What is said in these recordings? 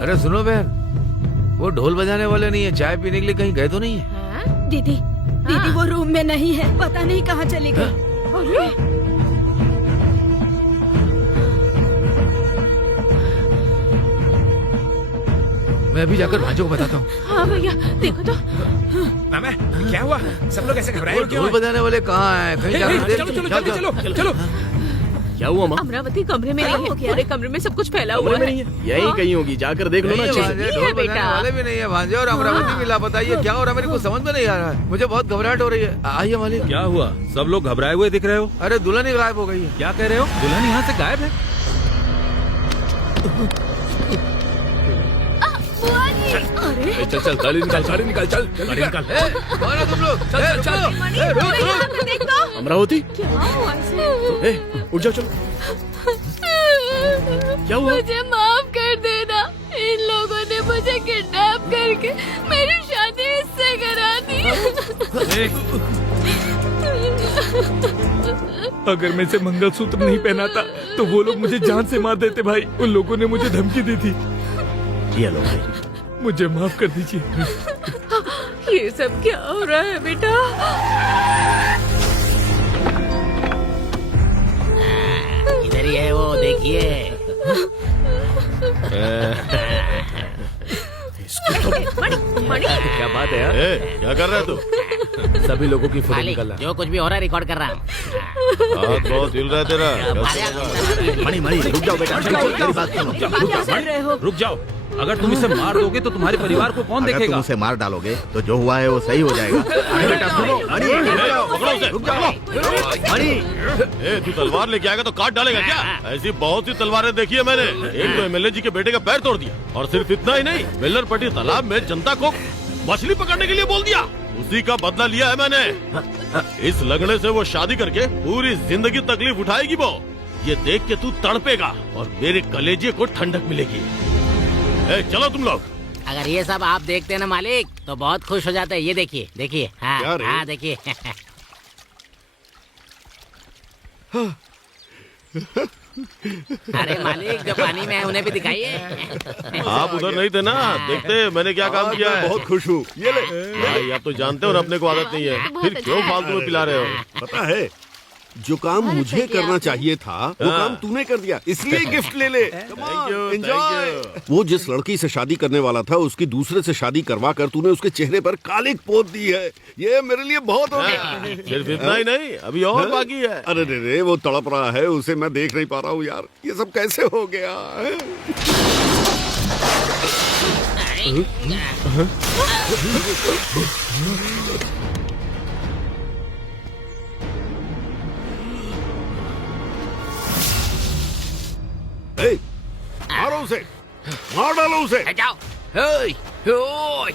अरे सुनो बहन, वो ढोल बजाने वाले नहीं है, चाय पीने के लिए कहीं गए तो नहीं है? दीदी दीदी वो रूम में नहीं है, पता नहीं कहाँ चली गई। अरे मैं अभी जाकर भांजो को बताता हूँ। हाँ भैया देखो तो। मामा क्या हुआ? सब लोग ऐसे घबराए वो क्यों? ढोल बजाने वाले कहाँ हैं? कहीं जाकर चलो चलो चलो चलो चलो। क्या हुआ माँ? अमरावती कमरे में नहीं है, पूरे कमरे में सब कुछ फैला हुआ है। यही कहीं होगी, जाकर देख लो ना अच्छे से। ढोल बजाने वाले भी नहीं है भांजे, और अमरावती भी लापता है। ये क्या हो रहा है? मेरे को समझ में नहीं आ रहा है, मुझे बहुत घबराहट हो रही है। आइए मालिक। क्या हुआ? सब लोग घबराए हुए दिख रहे हो। अरे दुल्हन ही गायब हो गई है। क्या कह रहे हो? दुल्हन यहाँ से गायब है? अरे चल चल गाड़ी निकाल, गाड़ी निकाल, चल गाड़ी निकाल। कौन हो तुम लोग? चल चल चल। रुक देख तो। अमरावती, क्या हुआ इसे? उठ जाओ, चलो। क्या हुआ? मुझे माफ कर देना, इन लोगों ने मुझे किडनैप करके मेरी शादी इससे करा दी। अगर मैं इसे मंगलसूत्र नहीं पहना था तो वो लोग मुझे जान से मार देते भाई। उन लोगों ने मुझे धमकी दी थी। ये लो भाई, मुझे माफ कर दीजिए। ये सब क्या हो रहा है बेटा? इधर ही है वो, देखिए। मणि क्या बात है यार? क्या कर रहा है तू? सभी लोगों की फोटो मालिक, निकाल रहा जो कुछ भी हो रहा है रिकॉर्ड कर रहा हूँ। हाथ बहुत हिल रहा है तेरा। मणि मणि रुक जाओ बेटा, मेरी बात सुनो। क्या कर रहे हो? रुक जाओ, अगर तुम इसे मार दोगे तो तुम्हारे परिवार को कौन अगर देखेगा? तुम उसे मार डालोगे तो जो हुआ है वो सही हो जाएगा। अरे बेटा सुनो, मणि पकड़ो उसे, रुक जाओ। मणि, तू तलवार लेके आएगा तो काट डालेगा क्या? ऐसी बहुत सी तलवारें देखी है मैंने। एक तो एमएलए जी के बेटे का पैर तोड़ दिया, और सिर्फ इतना ही नहीं, वेल्लरपट्टी तालाब में जनता को मछली पकड़ने के लिए बोल दिया। उसी का बदला लिया है मैंने। इस लगने से वो शादी करके पूरी जिंदगी तकलीफ उठाएगी वो। ये देख के तू तड़पेगा और मेरे कलेजे को ठंडक मिलेगी। चलो तुम लोग। अगर ये सब आप देखते हैं ना मालिक, तो बहुत खुश हो जाते हैं। ये देखिए देखिए, हाँ क्या रे? हाँ देखिए। अरे मालिक, जो पानी में है उन्हें भी दिखाइए। आप उधर नहीं थे ना, देखते मैंने क्या काम किया है। बहुत खुश हूँ। ये ले। भाई आप तो जानते हो ना अपने को आदत नहीं है, फिर क्यों फालतू में पिला रहे हो? पता है, जो काम मुझे करना चाहिए था वो काम तूने कर दिया, इसलिए गिफ्ट ले ले। Thank you, enjoy. thank you। वो जिस लड़की से शादी करने वाला था उसकी दूसरे से शादी करवा कर तूने उसके चेहरे पर कालिक पोत दी है। ये मेरे लिए बहुत हो गया। सिर्फ इतना ही नहीं, अभी और बाकी है। अरे रे रे, वो तड़प रहा है, उसे मैं देख नहीं पा रहा हूँ यार। ये सब कैसे हो गया? ए, मारो उसे, मार डालो उसे। जाओ। Hey! Oi!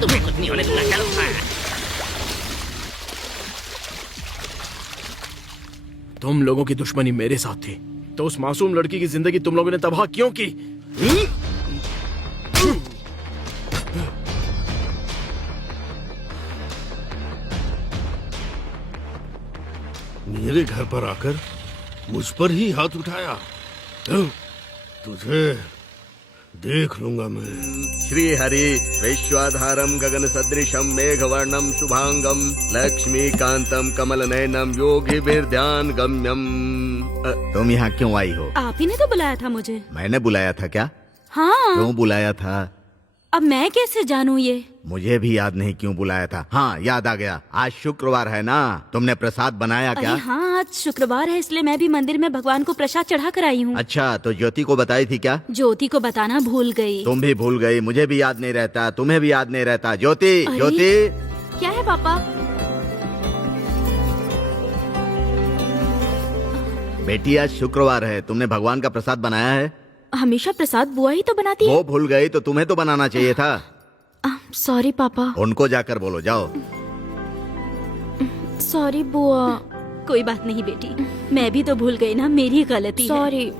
तुम्हें कुछ नहीं होने दूंगा, चलो। तुम लोगों की दुश्मनी मेरे साथ थी, तो उस मासूम लड़की की जिंदगी तुम लोगों ने तबाह क्यों की? मेरे घर पर आकर मुझ पर ही हाथ उठाया। तुझे देख लूंगा मैं। श्री हरि विश्वाधारम गगन सदृशम मेघवर्णम शुभांगम लक्ष्मीकांतम कमल नयनम योगी ध्यान गम्यम। तुम यहाँ क्यों आई हो? आप ही ने तो बुलाया था मुझे। मैंने बुलाया था क्या? हाँ। क्यों बुलाया था? अब मैं कैसे जानूं ये? मुझे भी याद नहीं क्यों बुलाया था। हाँ, याद आ गया, आज शुक्रवार है ना, तुमने प्रसाद बनाया क्या? अरे हाँ, आज शुक्रवार है इसलिए मैं भी मंदिर में भगवान को प्रसाद चढ़ा कर आई हूँ। अच्छा, तो ज्योति को बताई थी क्या? ज्योति को बताना भूल गई। तुम भी भूल गई, मुझे भी याद नहीं रहता, तुम्हें भी याद नहीं रहता। ज्योति, अरे? ज्योति, क्या है पापा? बेटी आज शुक्रवार है, तुमने भगवान का प्रसाद बनाया है? हमेशा प्रसाद बुआ ही तो बनाती है। वो भूल गई तो तुम्हें तो बनाना चाहिए था। सॉरी पापा। उनको जाकर बोलो, जाओ। सॉरी बुआ। कोई बात नहीं बेटी, मैं भी तो भूल गई ना, मेरी गलती है। सॉरी।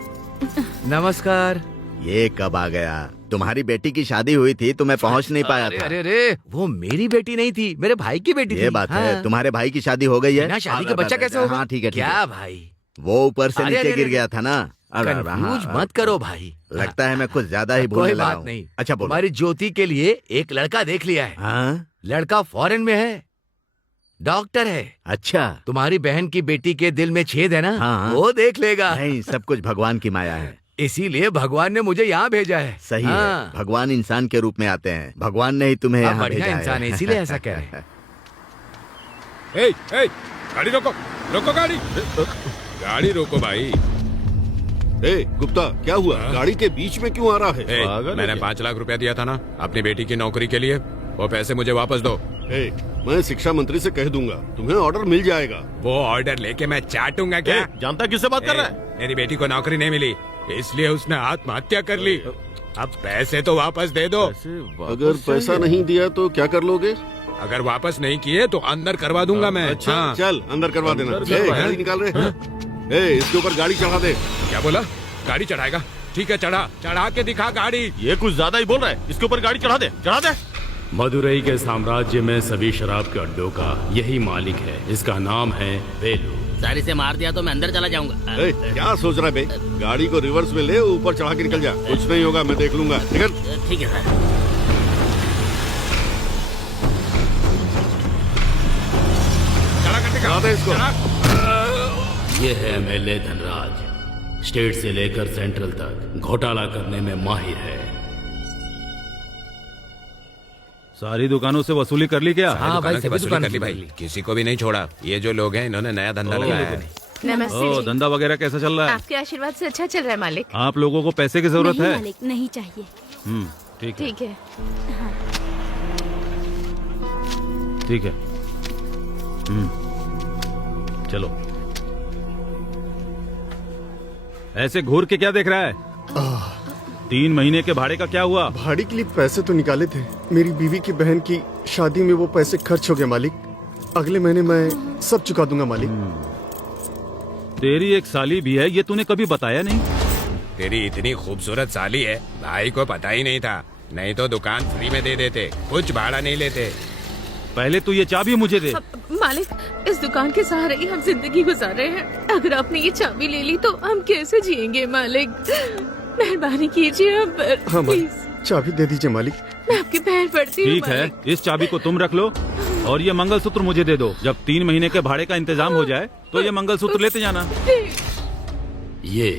नमस्कार। ये कब आ गया? तुम्हारी बेटी की शादी हुई थी तो मैं पहुंच नहीं पाया अरे था। अरे अरे, वो मेरी बेटी नहीं थी, मेरे भाई की बेटी थी। ये बात है, हाँ। तुम्हारे भाई की शादी हो गई है? बिना शादी के बच्चा कैसे होगा? हाँ ठीक है, ठीक क्या है। भाई, वो ऊपर से अरे, नीचे अरे, गिर अरे, गया था ना। अरे, कंफ्यूज हाँ, मत करो भाई। लगता है मैं कुछ ज्यादा ही बोलने कोई लगा बात हूँ। नहीं। अच्छा बोलो। तुम्हारी ज्योति के लिए एक लड़का देख लिया है। हाँ? लड़का फॉरेन में है, डॉक्टर है। अच्छा। तुम्हारी बहन की बेटी के दिल में छेद है ना, हाँ। वो देख लेगा। नहीं, सब कुछ भगवान की माया है। इसीलिए भगवान ने मुझे यहाँ भेजा है। सही हाँ। है, भगवान इंसान के रूप में आते हैं, भगवान ने ही तुम्हें आप यहाँ बढ़िया भेजा इंसान है, इसीलिए ऐसा कह रहे हैं। ए, गाड़ी रोको, रोको गाड़ी, गाड़ी रोको भाई। ए गुप्ता, क्या हुआ? गाड़ी के बीच में क्यों आ रहा है? ए, पागल है मैंने क्या? 5 लाख रुपया दिया था ना अपनी बेटी की नौकरी के लिए, वो पैसे मुझे वापस दो। ए, मैं शिक्षा मंत्री से कह दूंगा, तुम्हें ऑर्डर मिल जाएगा। वो ऑर्डर लेके मैं चाटूंगा क्या? ए, जानता किससे बात कर रहा है? मेरी बेटी को नौकरी नहीं मिली, इसलिए उसने आत्महत्या कर ली। अब पैसे तो वापस दे दो। अगर पैसा नहीं दिया तो क्या कर लोगे? अगर वापस नहीं किए तो अंदर करवा दूंगा मैं। अच्छा हाँ। चल अंदर करवा देना। अंदर ए, करवा, गाड़ी निकाल रहे हैं? ए, इसके ऊपर गाड़ी चढ़ा दे। क्या बोला? गाड़ी चढ़ाएगा? ठीक है, चढ़ा के दिखा गाड़ी। ये कुछ ज्यादा ही बोल रहा है, इसके ऊपर गाड़ी चढ़ा दे, चढ़ा दे। मदुरई के साम्राज्य में सभी शराब के अड्डों का यही मालिक है, इसका नाम है वेलू। सारी से मार दिया तो मैं अंदर चला जाऊंगा। ए, क्या सोच रहा है बे? गाड़ी को रिवर्स में ले, ऊपर चढ़ा के निकल जा। कुछ नहीं होगा, मैं देख लूंगा। निकल। ठीक है सर। चढ़ा दे इसको। ये है एमएलए धनराज, स्टेट से लेकर सेंट्रल तक घोटाला करने में माहिर है। सारी दुकानों से वसूली कर ली क्या? हाँ भाई, दुकान की सभी वसूली दुकान कर ली भाई, किसी को भी नहीं छोड़ा। ये जो लोग हैं इन्होंने नया धंधा लगाया है। ओ, धंधा वगैरह कैसा चल रहा है? आपके आशीर्वाद से अच्छा चल रहा है मालिक। आप लोगों को पैसे की जरूरत नहीं है? मालिक, नहीं चाहिए। ठीक है, ठीक है। ठीक है। चलो। ऐसे घूर के क्या देख रहा है? 3 महीने के भाड़े का क्या हुआ? भाड़े के लिए पैसे तो निकाले थे, मेरी बीवी की बहन की शादी में वो पैसे खर्च हो गए मालिक। अगले महीने मैं सब चुका दूंगा मालिक। तेरी एक साली भी है, ये तूने कभी बताया नहीं। तेरी इतनी खूबसूरत साली है, भाई को पता ही नहीं था, नहीं तो दुकान फ्री में दे देते, कुछ भाड़ा नहीं लेते। पहले तू ये चाबी मुझे दे। मालिक, इस दुकान के सहारे ही हम जिंदगी गुजार रहे हैं। अगर आपने ये चाबी ले ली तो हम कैसे जिएंगे मालिक? मेहरबानी कीजिए अब हाँ प्लीज। मालिक, चाबी दे दीजिए मालिक। मैं आपके पैर पड़ती हूँ ठीक है, मालिक। इस चाबी को तुम रख लो और ये मंगलसूत्र मुझे दे दो। जब 3 महीने के भाड़े का इंतजाम हो जाए तो ये मंगलसूत्र लेते जाना। ये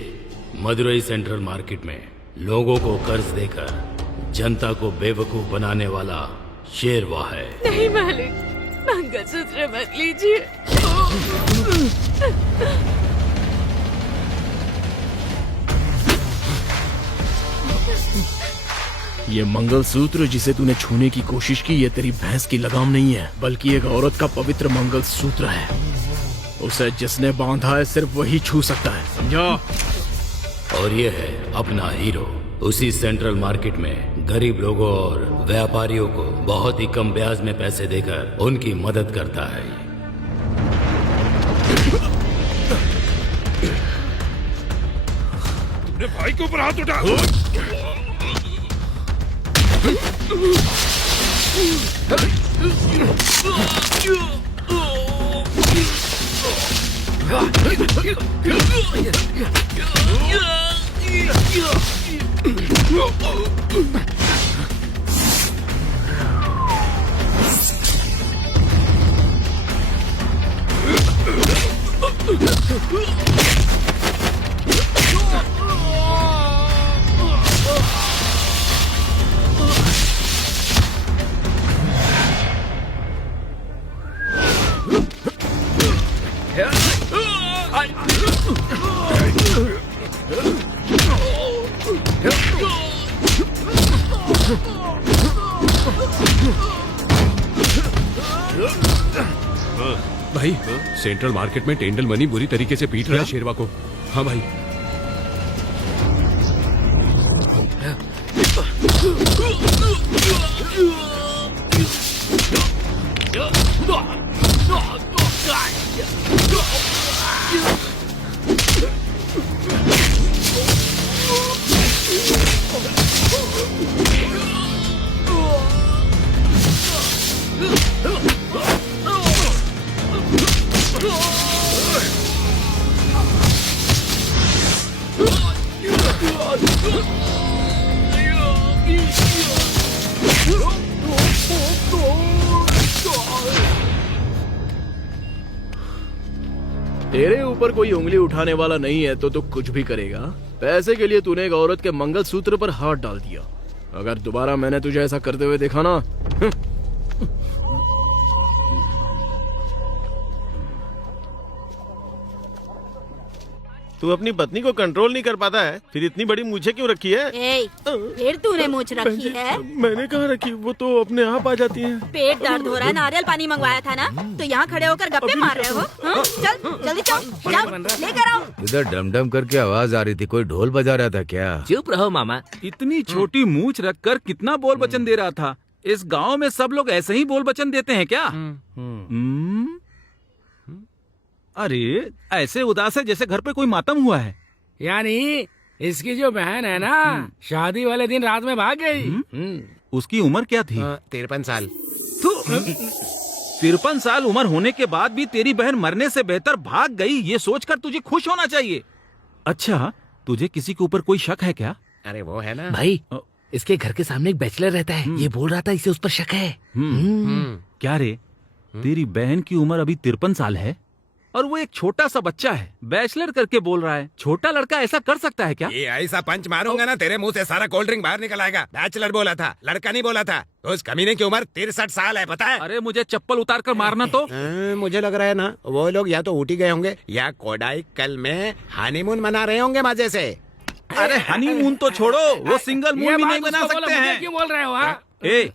मदुरई सेंट्रल मार्केट में लोगों को कर्ज देकर जनता को बेवकूफ बनाने वाला शेरवा है। नहीं मालिक, मंगलसूत्र मत लीजिए। ये मंगलसूत्र जिसे तूने छूने की कोशिश की, ये तेरी भैंस की लगाम नहीं है, बल्कि एक औरत का पवित्र मंगलसूत्र है। उसे जिसने बांधा है सिर्फ वही छू सकता है, समझा? और ये है अपना हीरो, उसी सेंट्रल मार्केट में गरीब लोगों और व्यापारियों को बहुत ही कम ब्याज में पैसे देकर उनकी मदद करता है। तुमने भाई के ऊपर हाथ उठा। भाई सेंट्रल मार्केट में टेंडल मनी बुरी तरीके से पीट रहा है शेरवा को। हाँ भाई। तेरे ऊपर कोई उंगली उठाने वाला नहीं है तो तू कुछ भी करेगा। पैसे के लिए तूने एक औरत के मंगलसूत्र पर हाथ डाल दिया। अगर दोबारा मैंने तुझे ऐसा करते हुए देखा ना, तू अपनी पत्नी को कंट्रोल नहीं कर पाता है, फिर इतनी बड़ी मूछें क्यों रखी है? फिर तूने मूछ रखी है? मैंने कहाँ रखी, वो तो अपने आप आ जाती है। पेट दर्द हो रहा है, नारियल पानी मंगवाया था ना, तो यहाँ खड़े होकर गप्पे मार रहे हो? हाँ? चल जल्दी चल, जाओ लेकर आओ। इधर डम डम करके आवाज आ रही थी, कोई ढोल बजा रहा था क्या? चुप रहो मामा। इतनी छोटी मूछ रखकर कितना बोल बचन दे रहा था। इस गांव में सब लोग ऐसे ही बोल बचन देते हैं क्या? अरे ऐसे उदास है जैसे घर पे कोई मातम हुआ है। यानी इसकी जो बहन है ना, शादी वाले दिन रात में भाग गई। उसकी उम्र क्या थी? 53 साल। 53 साल उम्र होने के बाद भी तेरी बहन मरने से बेहतर भाग गई, ये सोचकर तुझे खुश होना चाहिए। अच्छा, तुझे किसी के ऊपर कोई शक है क्या? अरे वो है ना भाई, इसके घर के सामने एक बैचलर रहता है, ये बोल रहा था इसे उस पर शक है। क्या रे, तेरी बहन की उम्र अभी 53 साल है और वो एक छोटा सा बच्चा है, बैचलर करके बोल रहा है। छोटा लड़का ऐसा कर सकता है क्या? ये ऐसा पंच मारूंगा ना तेरे मुंह से सारा कोल्ड ड्रिंक बाहर निकल आएगा। बैचलर बोला था, लड़का नहीं बोला था। तो उस कमीने की उम्र 63 साल है, पता है? अरे मुझे चप्पल उतार कर मारना तो। मुझे लग रहा है ना वो लोग या तो ऊटी गए होंगे या कोडाईकल में हनीमून मना रहे होंगे मजे से। अरे हनीमून तो छोड़ो, वो सिंगल मून भी नहीं बना सकते हैं। क्यों बोल रहे हो? ए,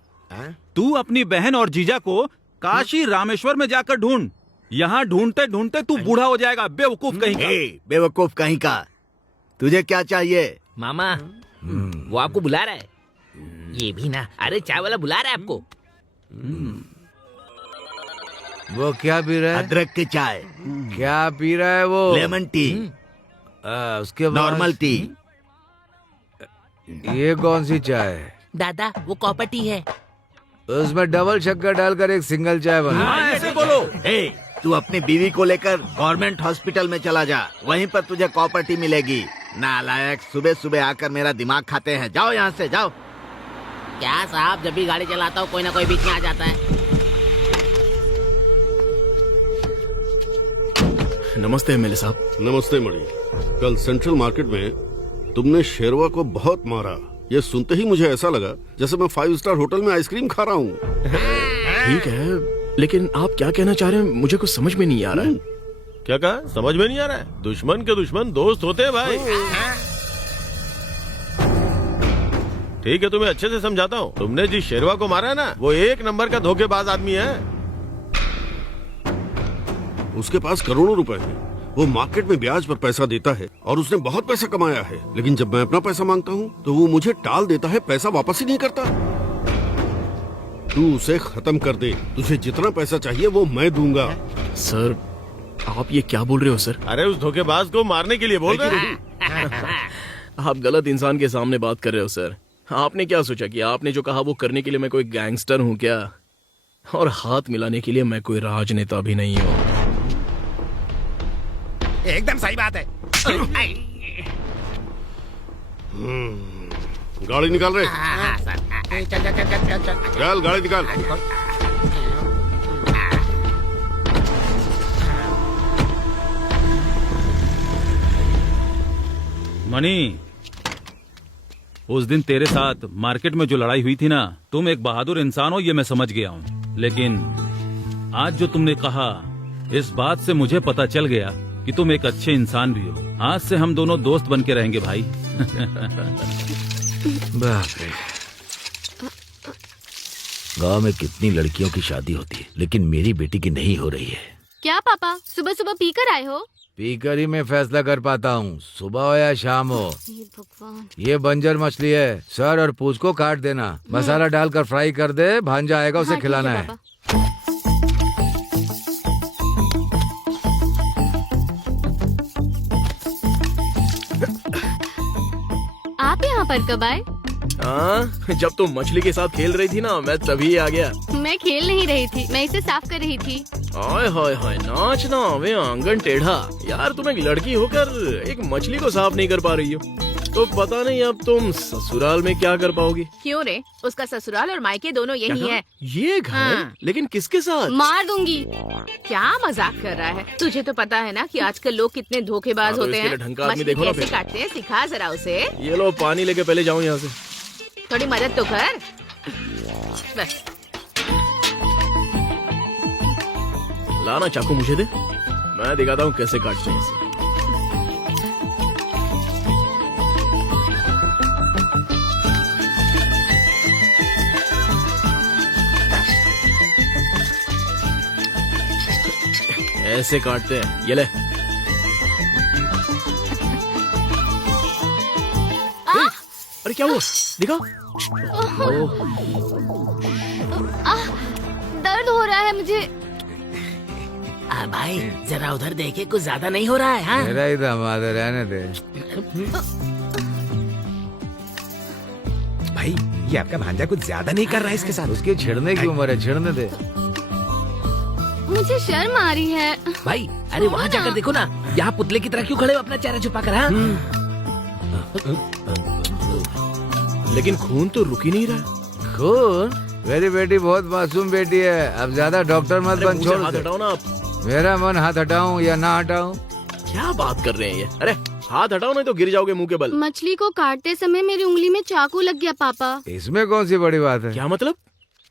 तू अपनी बहन और जीजा को काशी रामेश्वर में जाकर ढूंढ। यहाँ ढूंढते ढूंढते तू बूढ़ा हो जाएगा, बेवकूफ कहीं का। बेवकूफ कहीं का, तुझे क्या चाहिए? मामा, वो आपको बुला रहा है। ये भी ना, अरे चाय वाला बुला रहा है आपको। वो क्या पी रहा है? अदरक की चाय। क्या पी रहा है वो? Lemon tea. उसके बाद नॉर्मल टी। ये कौन सी चाय है? दादा, वो कॉपर टी है। उसमें डबल शक्कर डालकर एक सिंगल चाय बना। ऐसे बोलो। तू अपनी बीवी को लेकर गवर्नमेंट हॉस्पिटल में चला जा, वहीं पर तुझे कॉपर टी मिलेगी। नालायक, सुबह सुबह आकर मेरा दिमाग खाते हैं। जाओ यहाँ से, जाओ। क्या साहब, जब भी गाड़ी चलाता हूँ कोई ना कोई बीच में आ जाता है। नमस्ते एमएलए साहब। नमस्ते मणि। कल सेंट्रल मार्केट में तुमने शेरवा को बहुत मारा। ये सुनते ही मुझे ऐसा लगा जैसे मैं 5 स्टार होटल में आइसक्रीम खा रहा हूँ। ठीक है, लेकिन आप क्या कहना चाह रहे हैं मुझे कुछ समझ में नहीं आ रहा है। क्या कहा? समझ में नहीं आ रहा है? दुश्मन के दुश्मन दोस्त होते हैं भाई। ठीक है, तुम्हें अच्छे से समझाता हूँ। तुमने जिस शेरवा को मारा है ना, वो 1 नंबर का धोखेबाज आदमी है। उसके पास करोड़ों रुपए हैं। वो मार्केट में ब्याज पर पैसा देता है और उसने बहुत पैसा कमाया है, लेकिन जब मैं अपना पैसा मांगता हूँ तो वो मुझे टाल देता है, पैसा वापस ही नहीं करता। तू उसे खत्म कर दे, तुझे जितना पैसा चाहिए वो मैं दूंगा। सर, आप ये क्या बोल रहे हो सर? अरे उस धोखेबाज को मारने के लिए बोल रहे हैं। आप गलत इंसान के सामने बात कर रहे हो सर। आपने क्या सोचा कि आपने जो कहा वो करने के लिए मैं कोई गैंगस्टर हूँ क्या? और हाथ मिलाने के लिए मैं कोई राजनेता भी नहीं हूँ। एकदम सही बात है। गाड़ी निकाल रहे। चल चल चल चल चल चल गाड़ी निकाल। मणि, उस दिन तेरे साथ मार्केट में जो लड़ाई हुई थी ना, तुम एक बहादुर इंसान हो ये मैं समझ गया हूँ। लेकिन आज जो तुमने कहा, इस बात से मुझे पता चल गया कि तुम एक अच्छे इंसान भी हो। आज से हम दोनों दोस्त बन के रहेंगे भाई। बाप रे, गांव में कितनी लड़कियों की शादी होती है, लेकिन मेरी बेटी की नहीं हो रही है। क्या पापा, सुबह सुबह पीकर आए हो? पीकर ही मैं फैसला कर पाता हूँ, सुबह हो या शाम हो। भगवान। ये बंजर मछली है, सर और पूंछ को काट देना, मसाला डालकर फ्राई कर दे, भांजा आएगा उसे हाँ, ठीक खिलाना है, है। पापा। आप यहाँ पर कब आए? हाँ, जब तुम मछली के साथ खेल रही थी ना, मैं तभी आ गया। मैं खेल नहीं रही थी, मैं इसे साफ कर रही थी। हाय हाय हाय, नाचना वे आंगन टेढ़ा। यार तुम एक लड़की होकर एक मछली को साफ नहीं कर पा रही हो, तो पता नहीं अब तुम ससुराल में क्या कर पाओगी। क्यों रे, उसका ससुराल और मायके दोनों यही है। ये घर हाँ। लेकिन किसके साथ? मार दूंगी। क्या मजाक कर रहा है? तुझे तो पता है ना कि आजकल लोग कितने धोखेबाज हाँ, तो होते इसके हैं। लिए ढंग का आदमी मछली देखो ना कैसे फिर। काटते हैं, सिखा जरा उसे। ये लो पानी लेके पहले जाऊं यहाँ से। थोड़ी मदद तो कर। बस। लाना चाकू मुझे दे, मैं दिखाता हूँ कैसे काटते हैं इसे। ऐसे काटते हैं, ये ले। अरे क्या हुआ? दिखा। दर्द हो रहा है मुझे। भाई जरा उधर देखे, कुछ ज्यादा नहीं हो रहा है? हाँ? मेरा ही दामाद है, रहने दे। भाई ये आपका भांजा कुछ ज्यादा नहीं कर रहा है इसके साथ? उसकी छिड़ने की उम्र है, छिड़ने दे। मुझे शर्म आ रही है। भाई अरे वहाँ जाकर देखो ना, यहाँ पुतले की तरह क्यों खड़े हो अपना चेहरा छुपा कर? हाँ? लेकिन खून तो रुक ही नहीं रहा। खून? मेरी बेटी बहुत मासूम बेटी है, अब ज्यादा डॉक्टर मत अरे बन, मुंह से छोड़ हाथ दे। हटाओ ना आप। मेरा मन हाथ हटाऊं या ना हटाऊं? क्या बात कर रहे हैं ये? अरे हाथ हटाओ नहीं तो गिर जाओगे मुंह के बल। मछली को काटते समय मेरी उंगली में चाकू लग गया पापा। इसमें कौन सी बड़ी बात है? क्या मतलब?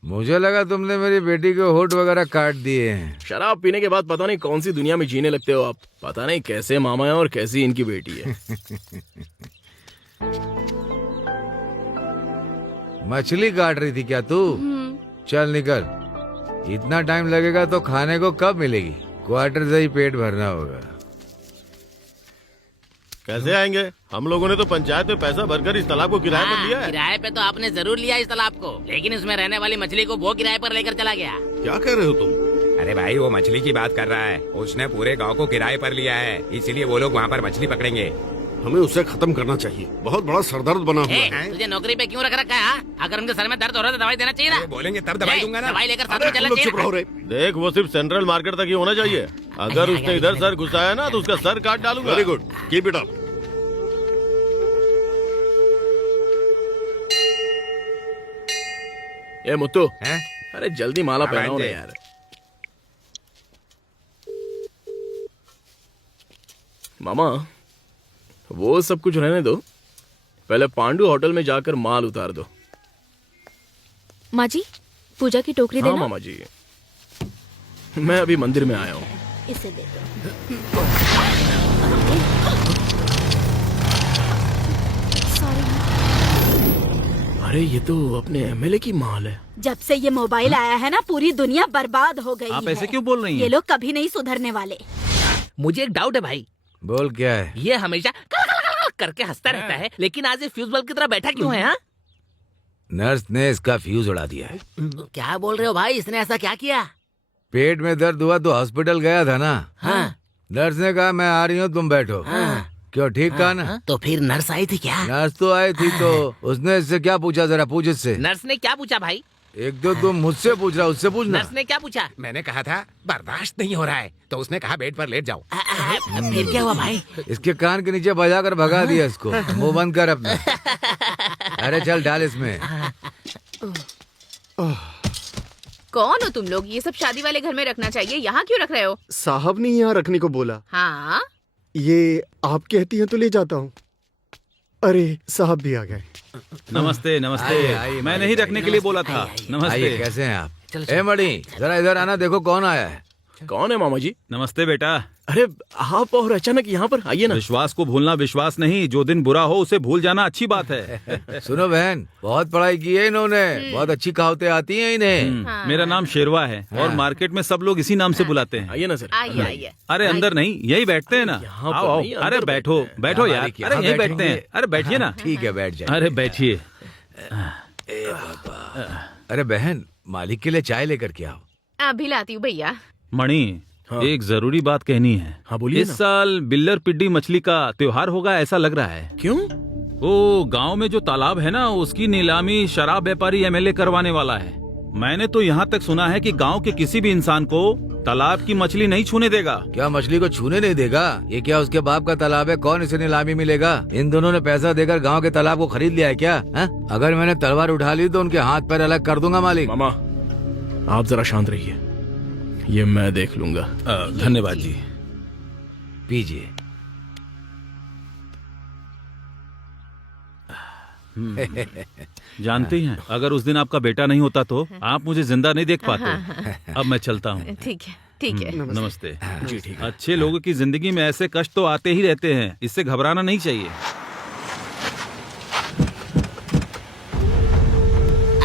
मुझे लगा तुमने मेरी बेटी के होठ वगैरह काट दिए हैं। शराब पीने के बाद पता नहीं कौन सी दुनिया में जीने लगते हो आप। पता नहीं कैसे मामा है और कैसी इनकी बेटी है। मछली काट रही थी क्या तू? चल निकल, इतना टाइम लगेगा तो खाने को कब मिलेगी? क्वार्टर से ही पेट भरना होगा। कैसे आएंगे? हम लोगों ने तो पंचायत में पैसा भरकर इस तालाब को किराए पर लिया है। किराए पे तो आपने जरूर लिया इस तालाब को, लेकिन इसमें रहने वाली मछली को वो किराए पर लेकर चला गया। क्या कह रहे हो तुम? अरे भाई वो मछली की बात कर रहा है, उसने पूरे गांव को किराए पर लिया है, इसीलिए वो लोग वहाँ पर मछली पकड़ेंगे। हमें उसे खत्म करना चाहिए, बहुत बड़ा सरदर्द बना हुआ है। तुझे नौकरी पे क्यों रख रखा है? हाँ? अगर उनके सर में दर्द हो रहा है तो दवाई देना चाहिए ना। बोलेंगे तब दवाई दूंगा ना। दवाई लेकर साथ अरे में तुम चलना लोग चाहिए चुप रहो रे। देख वो सिर्फ सेंट्रल मार्केट तक ही होना चाहिए। अगर उसने इधर सर घुसाया ना तो उसका सर काट डालूंगा। Very good, keep it up. ए मुत्तू, हैं? अरे जल्दी माला हाँ, पहनाओ ना भाई। यार। मामा वो सब कुछ रहने दो, पहले पांडु होटल में जाकर माल उतार दो। माँ जी, पूजा की टोकरी हाँ देना। मामा जी, मैं अभी मंदिर में आया हूँ। इसे दे दो। अरे ये तो अपने एमएलए की माल है। जब से ये मोबाइल आया है ना, पूरी दुनिया बर्बाद हो गई आप है। ऐसे क्यों बोल रही ये हैं? लोग कभी नहीं सुधरने वाले। मुझे एक डाउट है भाई, बोल क्या है? ये हमेशा करके हंसता रहता है, लेकिन आज ये फ्यूज बल्ब की तरह बैठा क्यों है? हाँ? नर्स ने इसका फ्यूज उड़ा दिया है। क्या बोल रहे हो भाई, इसने ऐसा क्या किया? पेट में दर्द हुआ तो हॉस्पिटल गया था ना। हाँ। नर्स ने कहा मैं आ रही हूँ, तुम बैठो। हाँ। क्यों, ठीक कहा ना? हाँ? तो फिर नर्स आई थी क्या? नर्स तो आई थी, तो उसने इससे क्या पूछा? जरा पूछ इससे। नर्स ने क्या पूछा भाई? एक तो तुम मुझसे पूछ रहा, उससे पूछना। नर्स ने क्या पूछा? मैंने कहा था बर्दाश्त नहीं हो रहा है, तो उसने कहा बेड पर लेट जाओ। फिर क्या हुआ भाई? इसके कान के नीचे बजा कर भगा दिया इसको। मुंह बंद कर अपना। अरे चल डाल इसमें। कौन हो तुम लोग? ये सब शादी वाले घर में रखना चाहिए, यहाँ क्यों रख रहे हो? साहब ने यहाँ रखने को बोला। हाँ, ये आप कहती हैं तो ले जाता हूँ। अरे साहब भी आ गए। नमस्ते नमस्ते। आइए, आइए, मैं आइए, नहीं रखने के लिए बोला था। आइए, नमस्ते। कैसे हैं आप? ए मणि, जरा इधर आना, देखो कौन आया है। कौन है मामा जी? नमस्ते बेटा। अरे आप और अचानक यहाँ पर आइए ना। विश्वास को भूलना विश्वास नहीं, जो दिन बुरा हो उसे भूल जाना अच्छी बात है। सुनो बहन, बहुत पढ़ाई की है इन्होंने, बहुत अच्छी कहावतें आती हैं इन्हें। मेरा नाम शेरवा है और मार्केट में सब लोग इसी नाम से बुलाते हैं। आइए ना सर। आइए आइए। अरे अंदर नहीं, यही बैठते हैं ना। यहाँ पर आओ, आओ। नहीं, अरे अंदर बैठो बैठो यार, मालिक, अरे यहाँ यही बैठते बैठेंगे। हैं। अरे बैठिए ना। ठीक है, बैठ जाए। अरे बैठिए। अरे बहन, मालिक के लिए चाय लेकर के आओ। अभी लाती हूँ भैया। मणि, एक जरूरी बात कहनी है। हाँ बोलिए इस ना। साल बिल्लर पिड्डी मछली का त्योहार होगा ऐसा लग रहा है। क्यों? वो गांव में जो तालाब है ना, उसकी नीलामी शराब व्यापारी एमएलए करवाने वाला है। मैंने तो यहाँ तक सुना है कि गांव के किसी भी इंसान को तालाब की मछली नहीं छूने देगा। क्या मछली को छूने नहीं देगा? ये क्या उसके बाप का तालाब है? कौन इसे नीलामी मिलेगा? इन दोनों ने पैसा देकर गांव के तालाब को खरीद लिया है क्या? हा? अगर मैंने तलवार उठा ली तो उनके हाथ पैर अलग कर दूंगा मालिक। मामा आप जरा शांत रहिए, ये मैं देख लूंगा। धन्यवाद जी। पीजिए। जानते हैं, अगर उस दिन आपका बेटा नहीं होता तो आप मुझे जिंदा नहीं देख पाते। अब मैं चलता हूँ। ठीक है ठीक है। नमस्ते। जी ठीक है। अच्छे लोगों की जिंदगी में ऐसे कष्ट तो आते ही रहते हैं, इससे घबराना नहीं चाहिए।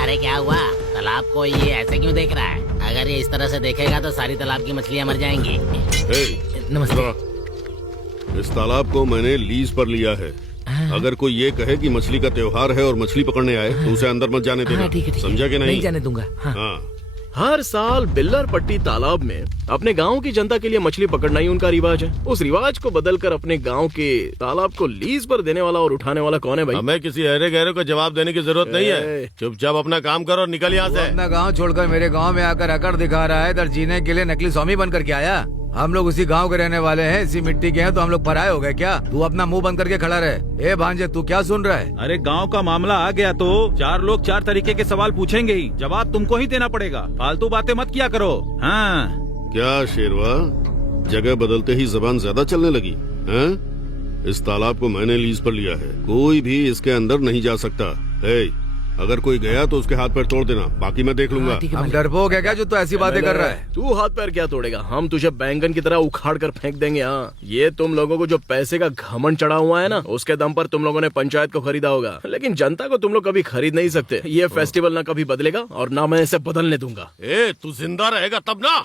अरे क्या हुआ? तालाब को ये ऐसे क्यों देख रहा है? अगर ये इस तरह से देखेगा तो सारी तालाब की मछलियाँ मर जाएंगी। नमस्ते। इस तालाब को मैंने लीज पर लिया है। अगर कोई ये कहे कि मछली का त्योहार है और मछली पकड़ने आए तो उसे अंदर मत जाने देना। समझा कि नहीं? जाने दूंगा। हाँ। हर साल बिल्लर पट्टी तालाब में अपने गांव की जनता के लिए मछली पकड़ना ही उनका रिवाज है। उस रिवाज को बदलकर अपने गांव के तालाब को लीज पर देने वाला और उठाने वाला कौन है भाई? हमें किसी अरे गहरे को जवाब देने की जरूरत नहीं है। चुपचाप अपना काम करो और निकल यहाँ वो से। अपना गांव छोड़कर मेरे गांव में आकर अकड़ दिखा रहा है, इधर जीने के लिए नकली स्वामी बन करके आया। हम लोग उसी गांव के रहने वाले हैं, इसी मिट्टी के हैं, तो हम लोग पराये हो गए क्या? तू अपना मुंह बंद करके खड़ा रहे। ए भांजे, तू क्या सुन रहा है? अरे गांव का मामला आ गया तो चार लोग चार तरीके के सवाल पूछेंगे ही, जवाब तुमको ही देना पड़ेगा। फालतू बातें मत किया करो। हाँ। क्या शेरवा, जगह बदलते ही जबान ज्यादा चलने लगी हैं? इस तालाब को मैंने लीज पर लिया है, कोई भी इसके अंदर नहीं जा सकता है। अगर कोई गया तो उसके हाथ पैर तोड़ देना, बाकी मैं देख लूंगा। हम डरपोक है क्या जो तू ऐसी बातें कर रहा है? तू हाथ पैर क्या तोड़ेगा? हम तुझे बैंगन की तरह उखाड़ कर फेंक देंगे। हाँ, ये तुम लोगों को जो पैसे का घमंड चढ़ा हुआ है ना, उसके दम पर तुम लोगों ने पंचायत को खरीदा होगा, लेकिन जनता को तुम लोग कभी खरीद नहीं सकते। ये फेस्टिवल ना कभी बदलेगा और ना मैं इसे बदलने दूंगा। तू जिंदा रहेगा तब ना।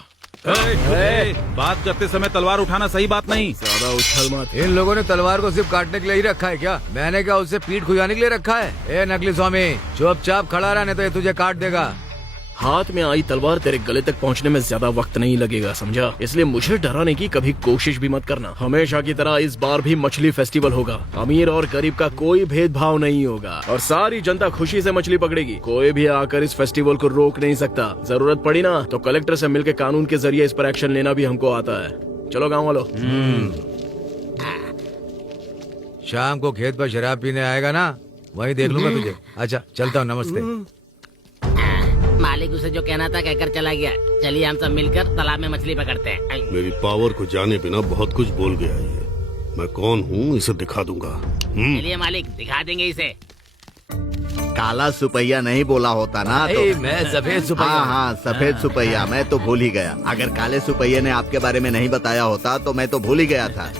बात करते समय तलवार उठाना सही बात नहीं। ज्यादा उछल मत। इन लोगों ने तलवार को सिर्फ काटने के लिए ही रखा है क्या? मैंने क्या उससे पीठ खुजाने के लिए रखा है? ए नकली स्वामी, चुपचाप खड़ा रहने तो ये तुझे काट देगा। हाथ में आई तलवार तेरे गले तक पहुंचने में ज्यादा वक्त नहीं लगेगा, समझा? इसलिए मुझे डराने की कभी कोशिश भी मत करना। हमेशा की तरह इस बार भी मछली फेस्टिवल होगा। अमीर और गरीब का कोई भेदभाव नहीं होगा और सारी जनता खुशी से मछली पकड़ेगी। कोई भी आकर इस फेस्टिवल को रोक नहीं सकता। जरूरत पड़ी ना तो कलेक्टर से मिलकर कानून के जरिए इस पर एक्शन लेना भी हमको आता है। चलो गाँव वालों। शाम को खेत पर शराब पीने आएगा ना, वहीं देख लूंगा तुझे। अच्छा चलता हूँ, नमस्ते। मालिक उसे जो कहना था कहकर चला गया। चलिए हम सब मिलकर तालाब में मछली पकड़ते हैं। मेरी पावर को जाने बिना बहुत कुछ बोल गया ये। मैं कौन हूँ इसे दिखा दूंगा। चलिए मालिक, दिखा देंगे इसे। काला सुपैया नहीं बोला होता ना तो। मैं सफेद सुपैया। हाँ हाँ, सफेद सुपैया। मैं तो भूल ही गया। अगर काले सुपैया ने आपके बारे में नहीं बताया होता तो मैं तो भूल ही गया था।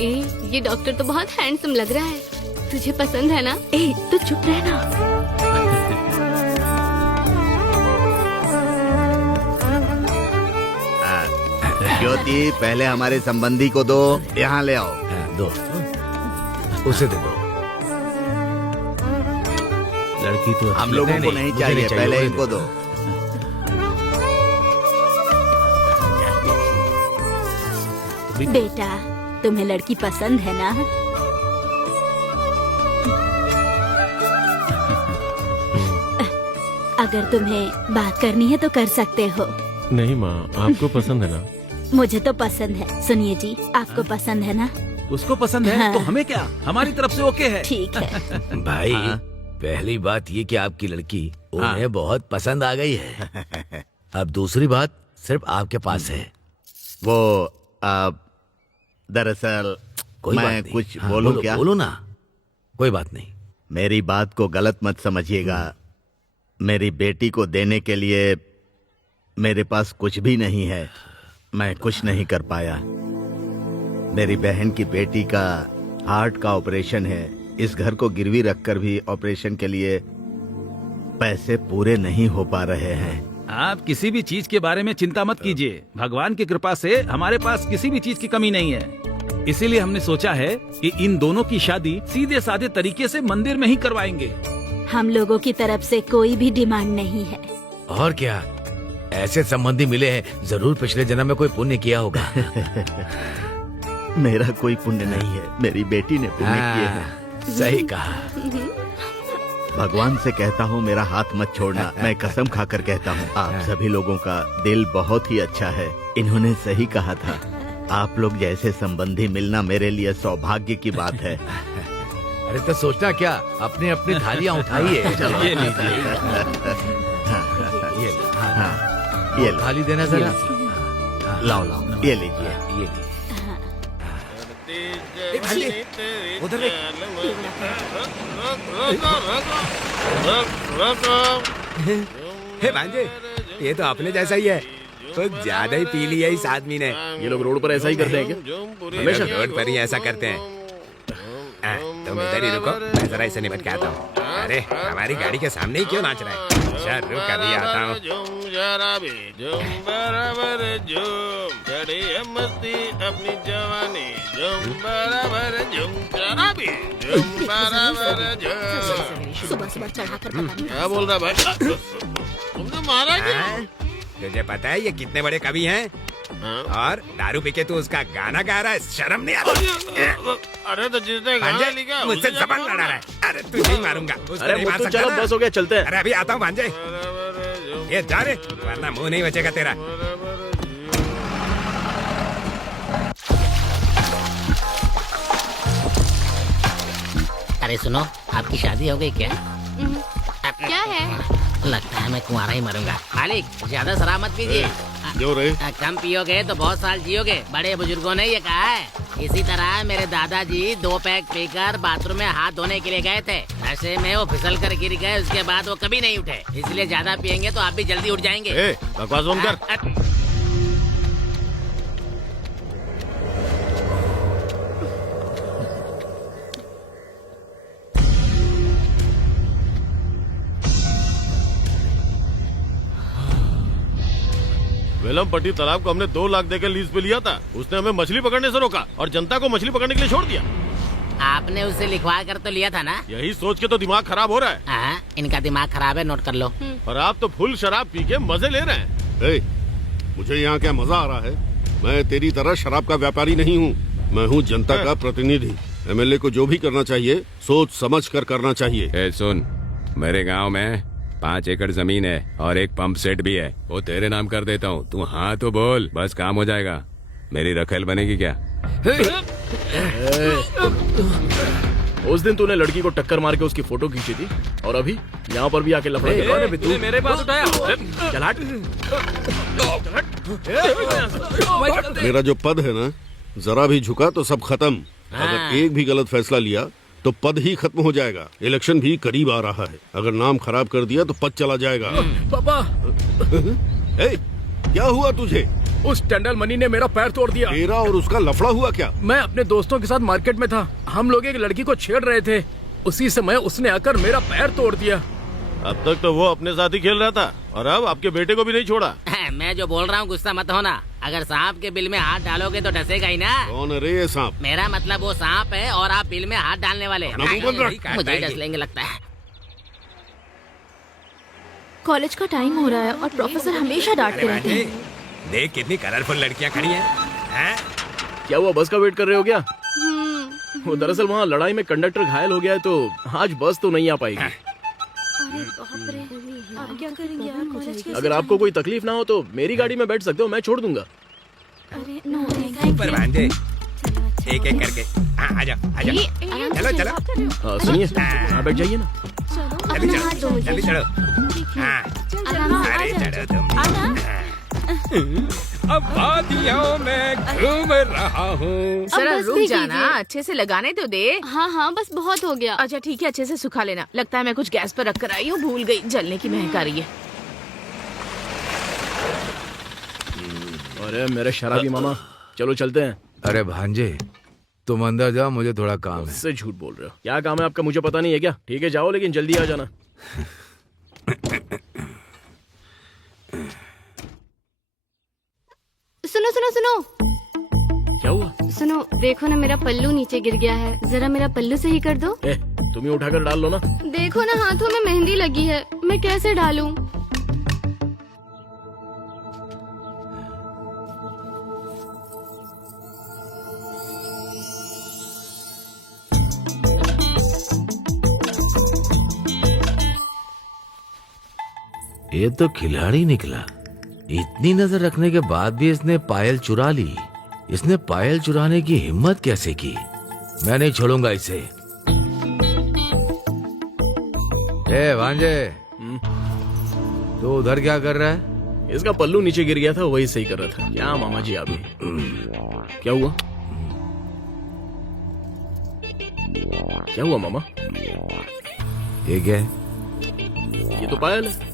ये डॉक्टर तो बहुत हैंडसम लग रहा है। तुझे पसंद है ना? तो चुप रहना। ज्योति, पहले हमारे संबंधी को दो। यहाँ ले आओ। दो, उसे दे दो। लड़की तो हम लोगों को नहीं चाहिए, पहले इनको दो। बेटा, तुम्हें लड़की पसंद है ना? अगर तुम्हें बात करनी है तो कर सकते हो। नहीं माँ, आपको पसंद है ना? मुझे तो पसंद है। सुनिए जी, आपको पसंद है ना? उसको पसंद है तो हमें क्या, हमारी तरफ से ओके है। ठीक है। भाई, पहली बात ये कि आपकी लड़की उन्हें बहुत पसंद आ गई है। अब दूसरी बात सिर्फ आपके पास है। वो दरअसल कोई बात मैं नहीं। कुछ हाँ, बोलूं क्या? बोलो ना, कोई बात नहीं। मेरी बात को गलत मत समझिएगा। मेरी बेटी को देने के लिए मेरे पास कुछ भी नहीं है। मैं कुछ नहीं कर पाया। मेरी बहन की बेटी का हार्ट का ऑपरेशन है। इस घर को गिरवी रखकर भी ऑपरेशन के लिए पैसे पूरे नहीं हो पा रहे हैं। आप किसी भी चीज के बारे में चिंता मत कीजिए। भगवान की कृपा से हमारे पास किसी भी चीज की कमी नहीं है। इसीलिए हमने सोचा है कि इन दोनों की शादी सीधे साधे तरीके से मंदिर में ही करवाएंगे। हम लोगों की तरफ से कोई भी डिमांड नहीं है। और क्या, ऐसे संबंधी मिले हैं, जरूर पिछले जन्म में कोई पुण्य किया होगा। मेरा कोई पुण्य नहीं है, मेरी बेटी ने पुण्य किए हैं। सही कहा। भगवान से कहता हूँ मेरा हाथ मत छोड़ना। मैं कसम खाकर कहता हूँ, आप सभी लोगों का दिल बहुत ही अच्छा है। इन्होंने सही कहा था, आप लोग जैसे संबंधी मिलना मेरे लिए सौभाग्य की बात है। अरे तो सोचना क्या, अपनी अपनी थालियां उठाइए। ये लीजिए। ये लो। थाली देना जरा। लाओ लाओ, ये लीजिए। उधर हे भांजे, ये तो अपने जैसा ही है। कुछ ज्यादा ही पी लिया इस आदमी ने। ये लोग रोड पर ऐसा ही करते हैं क्या? हमेशा रोड पर ही ऐसा करते हैं। तुम इधर ही रुको, मैं जरा इसे निपट के आता हूँ। अरे हमारी गाड़ी के सामने ही क्यों नाच रहा है? चल रुक, अभी आता हूँ। अपनी जवानी सुबह सुबह चढ़ाकर पता नहीं क्या बोल रहा भाई? तुमने मारा क्या? तुझे पता है ये कितने बड़े कवि हैं? और दारू पी के तू उसका गाना गा रहा है, शर्म नहीं आता? अरे तो जिसने गाना लिखा मुझसे जबान लड़ा रहा है। अरे तुझे ही मारूंगा। अरे मुझे चलो, बस हो गया, चलते हैं। अरे अभी आता हूँ भांजे। ये जा रे, वरना मुंह नहीं बचेगा तेरा। अरे सुनो, आपकी शादी हो गई क्या? क्या है? लगता है मैं कुंवारा ही मरूंगा। मालिक, ज्यादा शराब मत पीजिए। जो रे, कम पियोगे तो बहुत साल जियोगे, बड़े बुजुर्गों ने ये कहा है। इसी तरह मेरे दादाजी 2 पैक पीकर बाथरूम में हाथ धोने के लिए गए थे। नशे में वो फिसल कर गिर गए, उसके बाद वो कभी नहीं उठे। इसलिए ज्यादा पियेंगे तो आप भी जल्दी उठ जाएंगे। बकवास बंद कर। वेलमपट्टी तालाब को हमने 2 लाख देकर लीज पे लिया था। उसने हमें मछली पकड़ने से रोका और जनता को मछली पकड़ने के लिए छोड़ दिया। आपने उसे लिखवा कर तो लिया था ना? यही सोच के तो दिमाग खराब हो रहा है। हाँ, इनका दिमाग खराब है, नोट कर लो। और आप तो फुल शराब पी के मजे ले रहे हैं। मुझे यहाँ क्या मजा आ रहा है? मैं तेरी तरह शराब का व्यापारी नहीं हूँ, मैं हूँ जनता का प्रतिनिधि। एमएलए को जो भी करना चाहिए सोच समझ कर करना चाहिए। सुन, मेरे गाँव में 5 एकड़ जमीन है और एक पंप सेट भी है। वो तेरे नाम कर देता हूँ, तू हाँ तो बोल, बस काम हो जाएगा। मेरी रखेल बनेगी क्या? उस दिन तूने लड़की को टक्कर मार के उसकी फोटो खींची थी, और अभी यहाँ पर भी आके लफड़ा के तूने मेरे बात उठाया। चल हट। मेरा जो पद है ना, जरा भी झुका तो सब खत्म। अगर एक भी गलत फैसला लिया तो पद ही खत्म हो जाएगा। इलेक्शन भी करीब आ रहा है, अगर नाम खराब कर दिया तो पद चला जाएगा। पापा, क्या हुआ तुझे? उस टेंडल मनी ने मेरा पैर तोड़ दिया। तेरा और उसका लफड़ा हुआ क्या? मैं अपने दोस्तों के साथ मार्केट में था, हम लोग एक लड़की को छेड़ रहे थे, उसी समय उसने आकर मेरा पैर तोड़ दिया। अब तक तो वो अपने साथ ही खेल रहा था और अब आपके बेटे को भी नहीं छोड़ा। मैं जो बोल रहा हूँ गुस्सा मत होना। अगर सांप के बिल में हाथ डालोगे तो डसेगा ही ना। कौन है रे ये सांप? मेरा मतलब वो सांप है और आप बिल में हाथ डालने वाले हैं। मुझे डस लेंगे लगता है। कॉलेज का टाइम हो रहा है और प्रोफेसर हमेशा डांटते रहते हैं। देख कितनी कलरफुल लड़कियाँ खड़ी हैं। क्या हुआ, बस का वेट कर रहे हो क्या? वो दरअसल वहाँ लड़ाई में कंडक्टर घायल हो गया है, तो आज बस तो नहीं आ पाएगी। क्या करेंगे यार, कॉलेज के अगर आपको कोई तकलीफ ना हो तो मेरी गाड़ी में बैठ सकते हो, मैं छोड़ दूंगा। ऊपर भांजे, एक एक करके। आजाओ आजाओ, चलो चलो। सुनिए, बैठ जाइए ना। जल्दी चढ़ो। अरे चढ़ो तुम। अब वादियों में घूम रहा हूँ। जरा रुक जाना, अच्छे से लगाने तो दे। हाँ हाँ, बस बहुत हो गया। अच्छा ठीक है, अच्छे से सुखा लेना। लगता है मैं कुछ गैस पर रख कर आई हूँ, भूल गई। जलने की महक आ रही है। अरे मेरे शराबी मामा, चलो चलते हैं। अरे भांजे, तुम अंदर जाओ, मुझे थोड़ा काम है। मुझसे झूठ बोल रहे हो? क्या काम है आपका, मुझे पता नहीं है क्या? ठीक है जाओ, लेकिन जल्दी आ जाना। सुनो सुनो सुनो, क्या हुआ? सुनो, देखो ना मेरा पल्लू नीचे गिर गया है, जरा मेरा पल्लू सही कर दो। तुम ही उठाकर डाल लो ना। देखो ना हाथों में मेहंदी लगी है, मैं कैसे डालूं? ये तो खिलाड़ी निकला। इतनी नजर रखने के बाद भी इसने पायल चुरा ली। इसने पायल चुराने की हिम्मत कैसे की? मैं नहीं छोड़ूंगा इसे। ए भांजे, तो उधर क्या कर रहा है? इसका पल्लू नीचे गिर गया था, वही सही कर रहा था। क्या मामा जी आप भी? क्या हुआ? क्या हुआ मामा? ये क्या है? ये तो पायल है।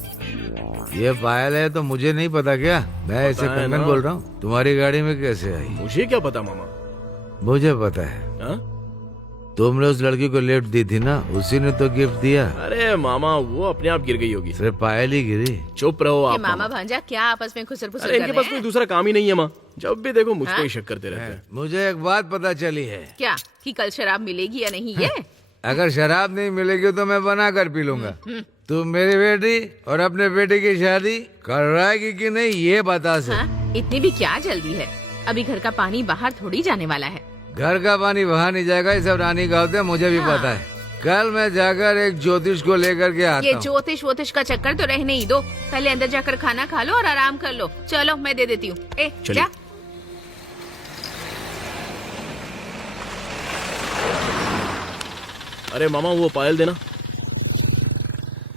ये पायल है तो मुझे नहीं पता क्या? मैं इसे कंगन बोल रहा हूँ। तुम्हारी गाड़ी में कैसे आई? मुझे क्या पता मामा? मुझे पता है। तुमने उस लड़की को लिफ्ट दी थी ना, उसी ने तो गिफ्ट दिया। अरे मामा, वो अपने आप गिर गई होगी। सिर्फ पायल ही गिरी। चुप रहो आप। मामा भांजा क्या आपस में खुसर फुसर अरे इनके पास कोई दूसरा काम ही नहीं है माँ, जब भी देखो मुझको ही शक करते रहते हैं। मुझे एक बात पता चली है। क्या कि कल शराब मिलेगी या नहीं? ये अगर शराब नहीं मिलेगी तो मैं बना कर पी लूंगा। तुम मेरी बेटी और अपने बेटे की शादी करवाएगी कि नहीं, ये बता सक। इतनी भी क्या जल्दी है? अभी घर का पानी बाहर थोड़ी जाने वाला है। घर का पानी बाहर नहीं जाएगा, ये सब रानी का होता है, मुझे भी पता है। कल मैं जाकर एक ज्योतिष को लेकर के आता ये हूँ। ज्योतिष वोतिष का चक्कर तो रहने ही दो। पहले अंदर जाकर खाना खा लो और आराम कर लो। चलो मैं दे देती हूँ। क्या? अरे मामा वो पायल देना।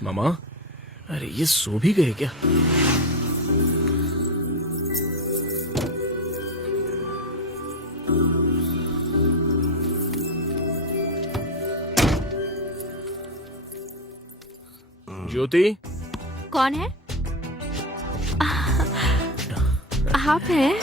मामा, अरे ये सो भी गए क्या? ज्योति, कौन है? आप हैं?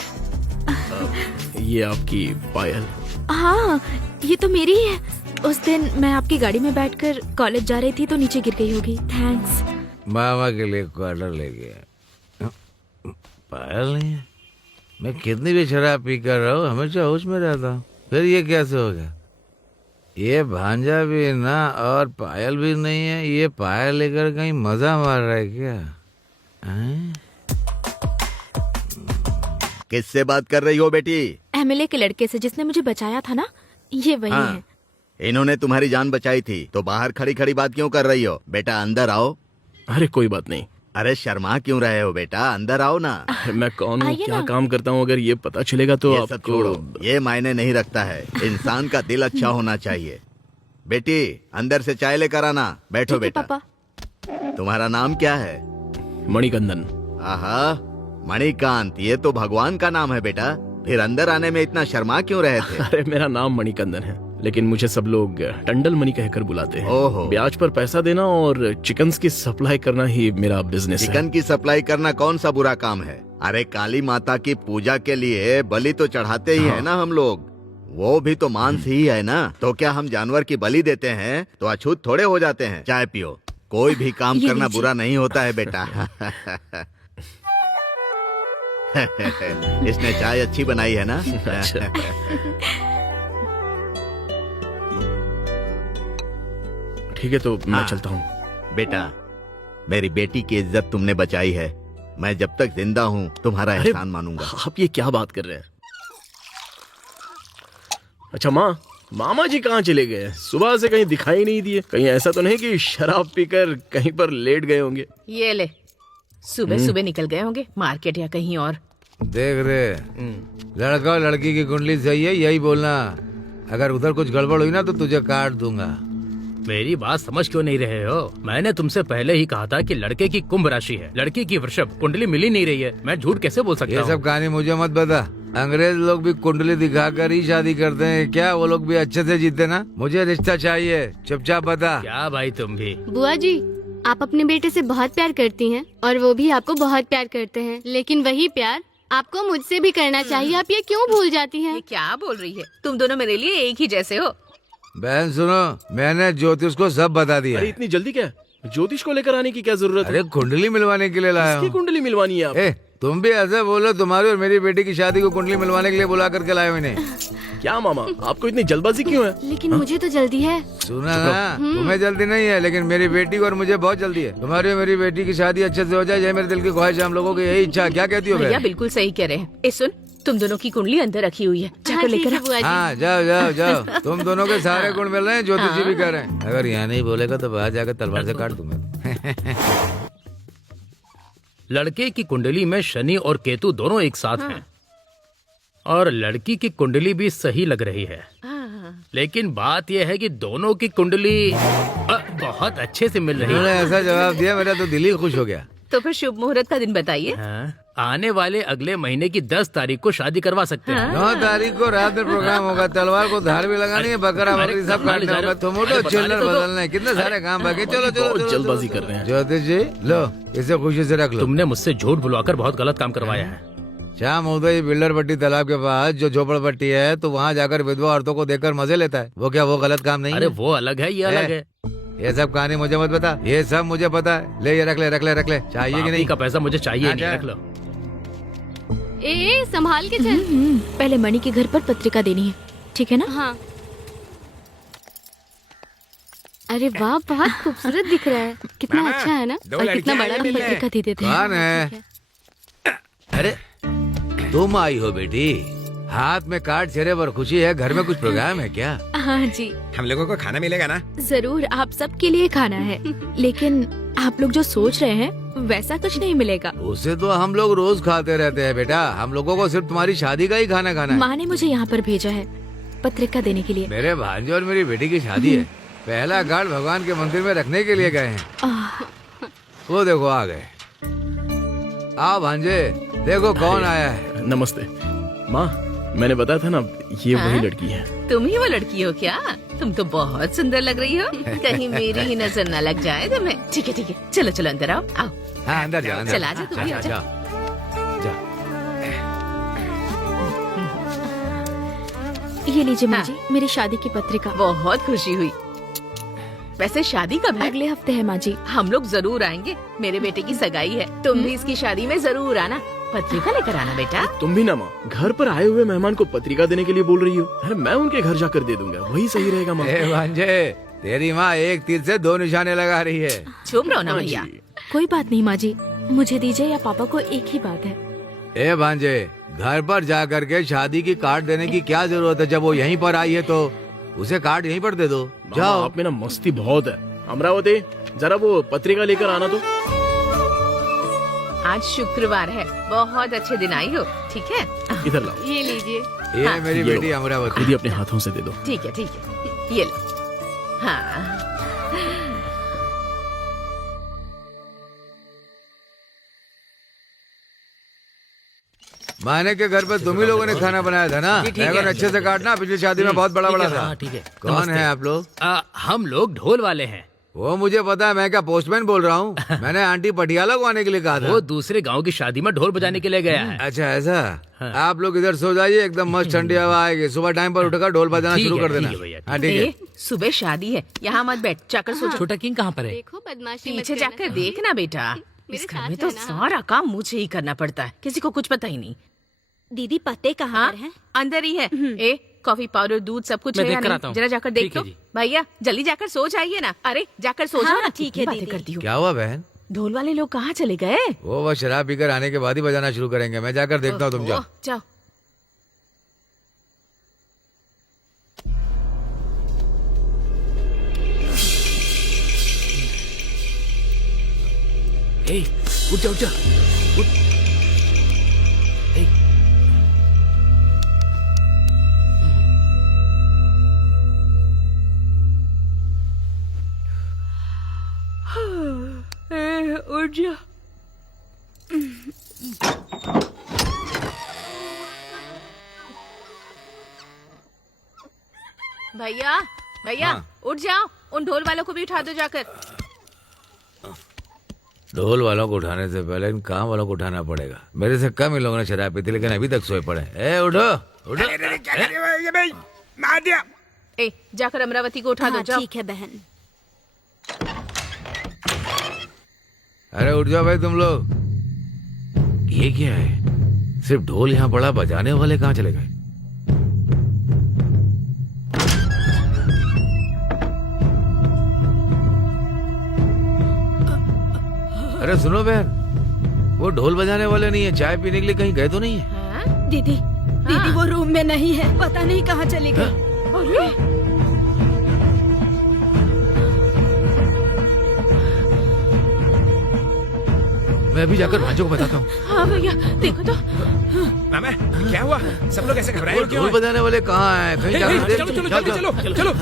ये आपकी पायल। हाँ, ये तो मेरी ही है। उस दिन मैं आपकी गाड़ी में बैठकर कॉलेज जा रही थी तो नीचे गिर गई होगी। थैंक्स। मामा के लिए क्वार्टर ले गया। पायल नहीं है। मैं कितनी भी शराब पी कर रहा हूँ, हमेशा होश में रहता हूँ। फिर ये कैसे हो गया? ये भांजा भी ना और पायल भी नहीं है। ये पायल लेकर कहीं मजा मार रहा है क्या? किससे बात कर रही हो बेटी? एमएलए के लड़के से, जिसने मुझे बचाया था ना, ये वही है। इन्होंने तुम्हारी जान बचाई थी तो बाहर खड़ी खड़ी बात क्यों कर रही हो? बेटा अंदर आओ। अरे कोई बात नहीं। अरे शर्मा क्यों रहे हो बेटा, अंदर आओ ना। मैं कौन हूँ, क्या काम करता हूँ, अगर ये पता चलेगा तो ये सब छोड़ो, ये मायने नहीं रखता है। इंसान का दिल अच्छा होना चाहिए। बेटी अंदर से चाय लेकर आना। बैठो बेटा। पापा। तुम्हारा नाम क्या है? मणिकंदन। आहा, मणिकांत, ये तो भगवान का नाम है बेटा। फिर अंदर आने में इतना शर्मा क्यों रहे थे? अरे मेरा नाम मणिकंदन है, लेकिन मुझे सब लोग टंडल मणि कहकर बुलाते हैं। ओहो। ब्याज पर पैसा देना और चिकन्स की सप्लाई करना ही मेरा बिजनेस है। चिकन की सप्लाई करना कौन सा बुरा काम है? अरे काली माता की पूजा के लिए बलि तो चढ़ाते ही है ना हम लोग। वो भी तो मांस ही है ना। तो क्या हम जानवर की बलि देते हैं तो अछूत थोड़े हो जाते हैं? चाय पियो। कोई भी काम करना बुरा नहीं होता है बेटा। इसने चाय अच्छी बनाई है ना? ठीक है तो मैं चलता हूँ। बेटा मेरी बेटी की इज्जत तुमने बचाई है। मैं जब तक जिंदा हूँ तुम्हारा एहसान मानूंगा। आप ये क्या बात कर रहे हैं? अच्छा माँ, मामा जी कहाँ चले गए? सुबह से कहीं दिखाई नहीं दिए। कहीं ऐसा तो नहीं कि शराब पीकर कहीं पर लेट गए होंगे? ये ले, सुबह सुबह निकल गए होंगे मार्केट या कहीं और। देख रे, लड़का और लड़की की कुंडली सही है, यही बोलना। अगर उधर कुछ गड़बड़ हुई ना तो तुझे काट दूंगा। मेरी बात समझ क्यों नहीं रहे हो? मैंने तुमसे पहले ही कहा था कि लड़के की कुंभ राशि है, लड़की की वृषभ। कुंडली मिली नहीं रही है, मैं झूठ कैसे बोल सकता हूँ? ये सब कहानी मुझे मत बता। अंग्रेज लोग भी कुंडली दिखाकर ही शादी करते हैं क्या? वो लोग भी अच्छे से जीते ना। मुझे रिश्ता चाहिए, चुपचाप बता। क्या भाई तुम भी? बुआ जी, आप अपने बेटे से बहुत प्यार करती हैं और वो भी आपको बहुत प्यार करते हैं, लेकिन वही प्यार आपको मुझसे भी करना चाहिए, आप ये क्यों भूल जाती हैं? ये क्या बोल रही है? तुम दोनों मेरे लिए एक ही जैसे हो। बहन सुनो, मैंने ज्योतिष को सब बता दिया। अरे इतनी जल्दी क्या? ज्योतिष को लेकर आने की क्या जरूरत है? अरे कुंडली मिलवाने के लिए लाया किसकी हूँ। कुंडली मिलवानी है आप? तुम भी ऐसे बोलो, तुम्हारी और मेरी बेटी की शादी को कुंडली मिलवाने के लिए बुला करके लाए मैंने। क्या मामा, आपको इतनी जल्दबाजी क्यों है? लेकिन मुझे तो जल्दी है। सुना ना, तुम्हें जल्दी नहीं है, लेकिन मेरी बेटी को और मुझे बहुत जल्दी है। तुम्हारी और मेरी बेटी की शादी अच्छे से हो जाए, ये मेरे दिल की ख्वाहिश है। हम लोगों की यही इच्छा। क्या कहती हो भैया बहन? बिल्कुल सही कह रहे हैं। ए सुन, तुम दोनों की कुंडली अंदर रखी हुई है, जाकर लेकर आ। हाँ जाओ जाओ जाओ, तुम दोनों के सारे गुण मिल रहे हैं, ज्योतिष जी भी कह रहे हैं। अगर यहाँ नहीं बोलेगा तो बाहर जाकर तलवार से काट दूंगा। लड़के की कुंडली में शनि और केतु दोनों एक साथ हैं, और लड़की की कुंडली भी सही लग रही है। लेकिन बात यह है कि दोनों की कुंडली बहुत अच्छे से मिल रही उन्होंने है। ऐसा जवाब दिया, मेरा तो दिल ही खुश हो गया। तो फिर शुभ मुहूर्त का दिन बताइए। आने वाले अगले महीने की 10 तारीख को शादी करवा सकते हैं। 9 तारीख को रात में प्रोग्राम होगा। तलवार को धार भी लगानी है, बकरा बकरी सब काटना होगा। टोमेटो चिल्लर बदलना है, कितने सारे काम बाकी। चलो चलो चलो, जल्दबाजी कर रहे हैं। ज्योतिष जी लो, इसे खुशी से रख लो। तुमने मुझसे झूठ बुलवाकर बहुत गलत काम करवाया है। शाम उदय बिल्डर पट्टी तालाब के पास जो झोपड़पट्टी है, तो वहाँ जाकर विधवा औरतों को देखकर मजे लेता है। वो क्या वो गलत काम नहीं अरे है? वो अलग है, ये अलग है। ये सब कहानी मुझे मत बता, ये सब मुझे पता है। ले ये रख ले रख ले रख ले, चाहिए कि नहीं? का पैसा मुझे चाहिए नहीं, रख लो। ए संभाल के चल। पहले मणि के घर पर पत्रिका देनी है, ठीक है ना? हाँ। अरे वाह, बहुत खूबसूरत दिख रहा है। कितना अच्छा है ना, और कितना बड़ा भी पत्रिका दे देते हैं। कौन है? अरे तुम आई हो बेटी, हाथ में कार्ड, चेहरे पर खुशी है। घर में कुछ प्रोग्राम है क्या? हाँ जी, हम लोगों को खाना मिलेगा ना? जरूर, आप सबके लिए खाना है। लेकिन आप लोग जो सोच रहे हैं वैसा कुछ नहीं मिलेगा। उसे तो हम लोग रोज खाते रहते हैं बेटा। हम लोगों को सिर्फ तुम्हारी शादी का ही खाना खाना है। माँ ने मुझे यहाँ पर भेजा है पत्रिका देने के लिए। मेरे भांजे और मेरी बेटी की शादी है। पहला कार्ड भगवान के मंदिर में रखने के लिए गए हैं। वो देखो आ गए। आओ भांजे, देखो कौन आया है। नमस्ते माँ, मैंने बताया था ना, ये वही लड़की है। तुम ही वो लड़की हो क्या? तुम तो बहुत सुंदर लग रही हो। कहीं मेरी ही नजर न लग जाए तुम्हें। ठीक है ठीक है, चलो चलो अंदर आओ आओ। हाँ अंदर जाओ, अंदर चल आजा, तू भी आजा। जाओ। ये लीजिए माँ जी, मेरी शादी की पत्रिका। बहुत खुशी हुई। वैसे शादी कब है? अगले हफ्ते है माँ जी। हम लोग जरूर आएंगे, मेरे बेटे की सगाई है। तुम भी इसकी शादी में जरूर आना। पत्रिका लेकर आना बेटा। तुम भी ना माँ, घर पर आए हुए मेहमान को पत्रिका देने के लिए बोल रही हो। अरे मैं उनके घर जाकर दे दूंगा, वही सही रहेगा माँ। ए भांजे, तेरी माँ एक तीर से 2 निशाने लगा रही है। चुप रहो ना भैया। कोई बात नहीं माँ जी, मुझे दीजिए या पापा को, एक ही बात है। ए भांजे, घर पर जा करके शादी की कार्ड देने की क्या जरूरत है? जब वो यहीं पर आई है तो उसे कार्ड यहीं पर दे दो। जाओ। आप में ना मस्ती बहुत है। अमरावती, जरा वो पत्रिका लेकर आना तो। आज शुक्रवार है, बहुत अच्छे दिन आई हो। ठीक है, इधर लाओ। ये लीजिए। ये हाँ। मेरी ये बेटी लो। अमरावती। खुद ही अपने हाथों से दे दो। ठीक है, ये लो। हाँ माने के घर पर तुम ही लोगों ने खाना बनाया था ना? बैगन अच्छे से काटना, पिछली शादी में बहुत बड़ा बड़ा था। ठीक है। कौन नमस्ते। है आप लोग? हम लोग ढोल वाले हैं। वो मुझे पता है, मैं क्या पोस्टमैन बोल रहा हूँ? मैंने आंटी पटियाला को आने के लिए कहा था। वो दूसरे गांव की शादी में ढोल बजाने के लिए गया है। अच्छा ऐसा? आप लोग इधर सो जाइए, एकदम मस्त ठंडी हवा आएगी। सुबह टाइम पर उठकर ढोल बजाना ठीक शुरू है, कर देना। ठीक है भैया, हाँ ठीक है। सुबह शादी है, यहाँ मत बैठ, जाकर सो जा। छोटा किंग कहाँ पर है? देखो बदमाशी मत पीछे करना। जाकर देखना बेटा। मेरे इस घर साथ में तो है ना। सारा काम मुझे ही करना पड़ता है, किसी को कुछ पता ही नहीं। दीदी पत्ते कहाँ पर हैं? अंदर ही है। ए कॉफी पाउडर दूध सब कुछ मैं है या देख कर नहीं? आता हूँ। जरा जाकर देख ठीक है लो। जी। भैया जल्दी जाकर सो जाइए ना। अरे जाकर सो जाओ हाँ, ना। ठीक है बातें दीदी। करती हूँ। क्या हुआ बहन? ढोल वाले लोग कहाँ चले गए? वो शराब पीकर आने के बाद ही बजाना शुरू करेंगे। मैं जाकर देखता हूँ, तुम जाओ। जाओ। उठ जा उठ जा। उठ। ए, उठ जा। भैया भैया हाँ। उठ जाओ, उन ढोल वालों को भी उठा दो जाकर। ढोल वालों को उठाने से पहले इन काम वालों को उठाना पड़ेगा। मेरे से कम इन लोगों ने शराब पी थी लेकिन अभी तक सोए पड़े। ए उठो उठो। ए जाकर अमरावती को उठा दो, जाओ। ठीक है बहन। अरे उठ जाओ भाई तुम लोग। ये क्या है? सिर्फ ढोल यहाँ पड़ा, बजाने वाले कहाँ चले गए? अरे सुनो बहन, वो ढोल बजाने वाले नहीं है, चाय पीने के लिए कहीं गए तो नहीं है? दीदी दीदी वो रूम में नहीं है, पता नहीं कहाँ चली गई। अरे मैं अभी जाकर भांजो को बताता हूँ। हाँ भैया देखो तो। मामा क्या हुआ? सब लोग ऐसे घबराए वो क्यों? ढोल बजाने वाले कहाँ हैं? कहीं जाकर चलो चलो चलो चलो चलो।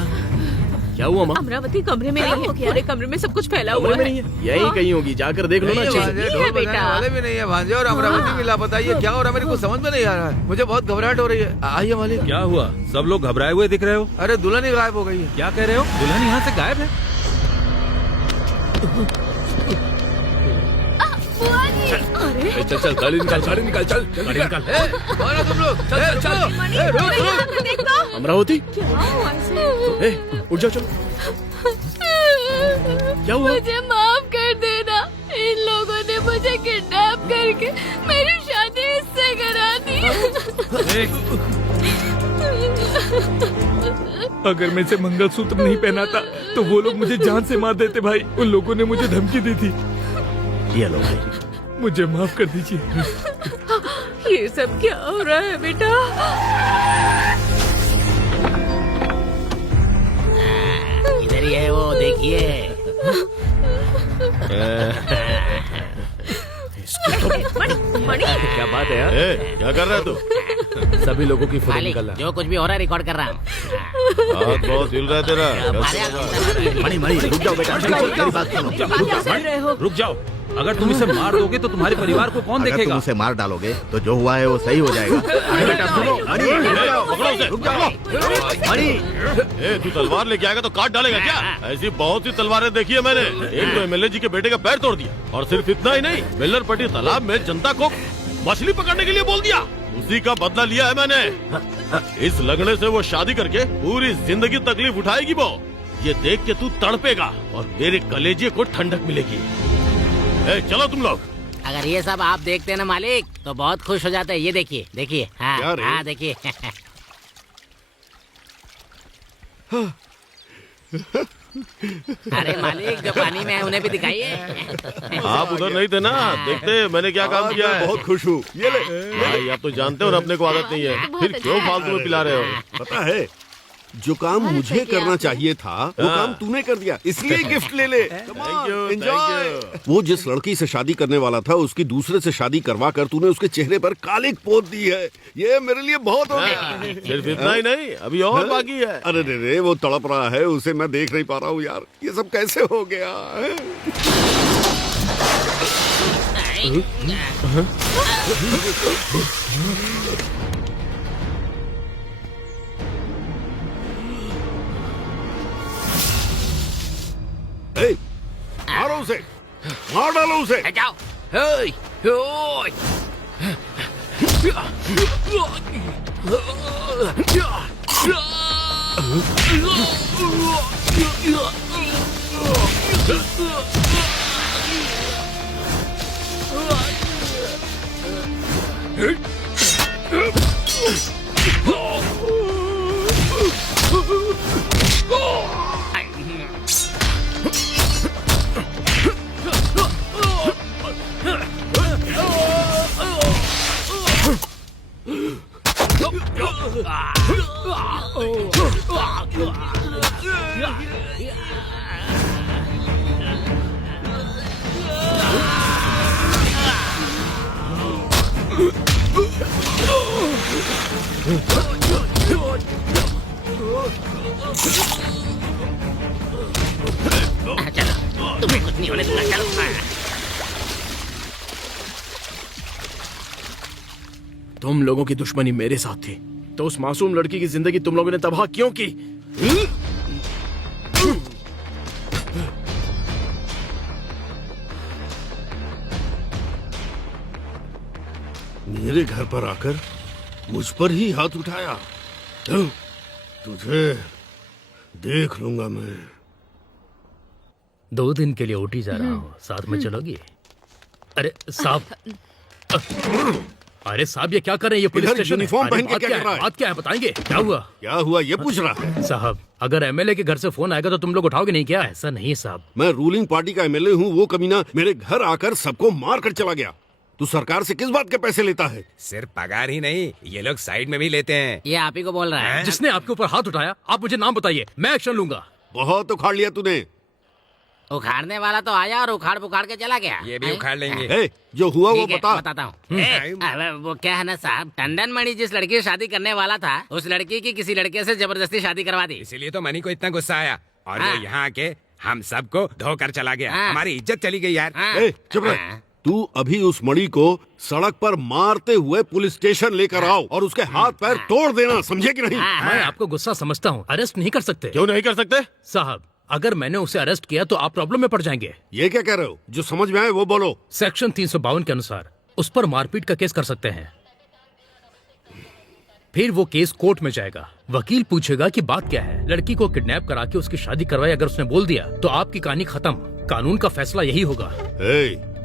क्या हुआ माँ? अमरावती कमरे में नहीं है, पूरे कमरे में सब कुछ फैला हुआ है। यही कहीं होगी, जाकर देख लो ना अच्छे से। ढोल बजाने वाले भी नहीं है भांजे, और अमरावती भी लापता है। ये क्या हो रहा है? मेरे को समझ में नहीं आ रहा है। मुझे बहुत घबराहट हो रही है। आइए मालिक। क्या हुआ? सब लोग घबराए हुए दिख रहे हो। अरे दुल्हन ही गायब हो गई है। क्या कह रहे हो? दुल्हन यहाँ से गायब है? अरे चल चल गाड़ी निकाल, गाड़ी निकाल, चल गाड़ी निकाल। कौन हो तुम लोग? चल चल। देख तो। अमरावती, क्या हुआ इसे? उठ जाओ, चलो। क्या हुआ? मुझे माफ कर देना। इन लोगों ने मुझे किडनैप करके मेरी शादी इससे करा दी। अगर मैं इसे मंगलसूत्र नहीं पहनाता तो वो लोग मुझे जान से मार देते भाई। उन लोगों ने मुझे धमकी दी थी। ये लो भाई, मुझे माफ कर दीजिए। ये सब क्या हो रहा है बेटा? इधर ही है वो, देखिए। मणि क्या बात है यार? क्या कर रहा है तू? सभी लोगों की फोटो मालिक, निकालना। जो कुछ भी हो रहा है रिकॉर्ड कर रहा हूँ। हाथ बहुत हिल रहा है तेरा। मणि मणि रुक जाओ बेटा, मेरी बात सुनो। क्या कर रहे हो? रुक जाओ। अगर तुम इसे मार दोगे तो तुम्हारे परिवार को कौन अगर तुम देखेगा? उसे मार डालोगे तो जो हुआ है वो सही हो जाएगा। अरे बेटा सुनो, मणि पकड़ो उसे। रुक जाओ। मणि ए तू तलवार लेके आएगा तो काट डालेगा क्या? ऐसी बहुत सी तलवारें देखी है मैंने। एक तो एमएलए जी के बेटे का पैर तोड़ दिया, और सिर्फ इतना ही नहीं, वेल्लरपट्टी तालाब में जनता को मछली पकड़ने के लिए बोल दिया। उसी का बदला लिया है मैंने। इस लगने से वो शादी करके पूरी जिंदगी तकलीफ उठाएगी वो। ये देख के तू तड़पेगा और मेरे कलेजे को ठंडक मिलेगी। ए, चलो तुम लोग। अगर ये सब आप देखते ना मालिक तो बहुत खुश हो जाते हैं। ये देखिए देखिए। हाँ क्या रे? हाँ देखिए। अरे मालिक जो पानी में है उन्हें भी दिखाइए। आप उधर नहीं थे ना, देखते मैंने क्या काम किया है। बहुत खुश हूँ। ये ले। भाई आप तो जानते हो ना अपने को आदत नहीं है, फिर क्यों फालतू में पिला रहे हो? पता है, जो काम मुझे करना चाहिए था वो काम तूने कर दिया, इसलिए गिफ्ट ले ले। एंजॉय। वो जिस लड़की से शादी करने वाला था उसकी दूसरे से शादी करवा कर तूने उसके चेहरे पर कालिक पोत दी है। ये मेरे लिए बहुत हो गया। सिर्फ इतना ही नहीं, अभी और बाकी है। अरे रे रे, वो तड़प रहा है, उसे मैं देख नहीं पा रहा हूँ यार। ये सब कैसे हो गया है? ए, मारो उसे, मार डालो उसे। जाओ। चलो तुम्हें कुछ नहीं होने दूंगा। चलो। तुम लोगों की दुश्मनी मेरे साथ थी तो उस मासूम लड़की की जिंदगी तुम लोगों ने तबाह क्यों की? मेरे घर पर आकर मुझ पर ही हाथ उठाया। तुझे देख लूंगा मैं। 2 दिन के लिए ओटी जा रहा हूँ, साथ में चलोगी? अरे साहब, अरे साहब ये क्या कर रहे हैं? ये पुलिस इधर स्टेशन है। यूनिफॉर्म अरे पहन के बात क्या क्या कर रहा है? है? बात क्या है बताएंगे? क्या हुआ? क्या हुआ ये पूछ रहा है? साहब अगर एमएलए के घर से फोन आएगा तो तुम लोग उठाओगे नहीं क्या? ऐसा नहीं साहब। मैं रूलिंग पार्टी का एमएलए हूँ, वो कमीना मेरे घर आकर सबको मार कर चला गया। तू सरकार से किस बात के पैसे लेता है? सिर्फ पगार ही नहीं, ये लोग साइड में भी लेते हैं। ये आप ही को बोल रहा है। जिसने आपके ऊपर हाथ उठाया आप मुझे नाम बताइए, मैं एक्शन लूंगा। बहुत उखाड़ लिया तूने। उखाड़ने वाला तो आया और उखाड़ पुखाड़ के चला गया। ये भी उखाड़ लेंगे। ए, जो हुआ वो ठीक है, बता। बताता हूँ। वो क्या है ना साहब, टंडन मणि जिस लड़की से शादी करने वाला था, उस लड़की की किसी लड़के से जबरदस्ती शादी करवा दी। इसीलिए तो मनी को इतना गुस्सा आया और हाँ। वो यहाँ आके हम सबको धोकर चला गया। हाँ। हमारी इज्जत चली गई यार। ए, चुप रह। तू अभी उस मणि को सड़क पर मारते हुए पुलिस स्टेशन लेकर आओ और उसके हाथ पैर तोड़ देना, समझे कि नहीं? मैं आपको गुस्सा समझता हूँ, अरेस्ट नहीं कर सकते। क्यों नहीं कर सकते? साहब अगर मैंने उसे अरेस्ट किया तो आप प्रॉब्लम में पड़ जाएंगे। ये क्या कह रहे हो? जो समझ में आए वो बोलो। सेक्शन 352 के अनुसार उस पर मारपीट का केस कर सकते हैं। फिर वो केस कोर्ट में जाएगा, वकील पूछेगा कि बात क्या है। लड़की को किडनैप करा के उसकी शादी करवाई अगर उसने बोल दिया तो आपकी कहानी खत्म। कानून का फैसला यही होगा।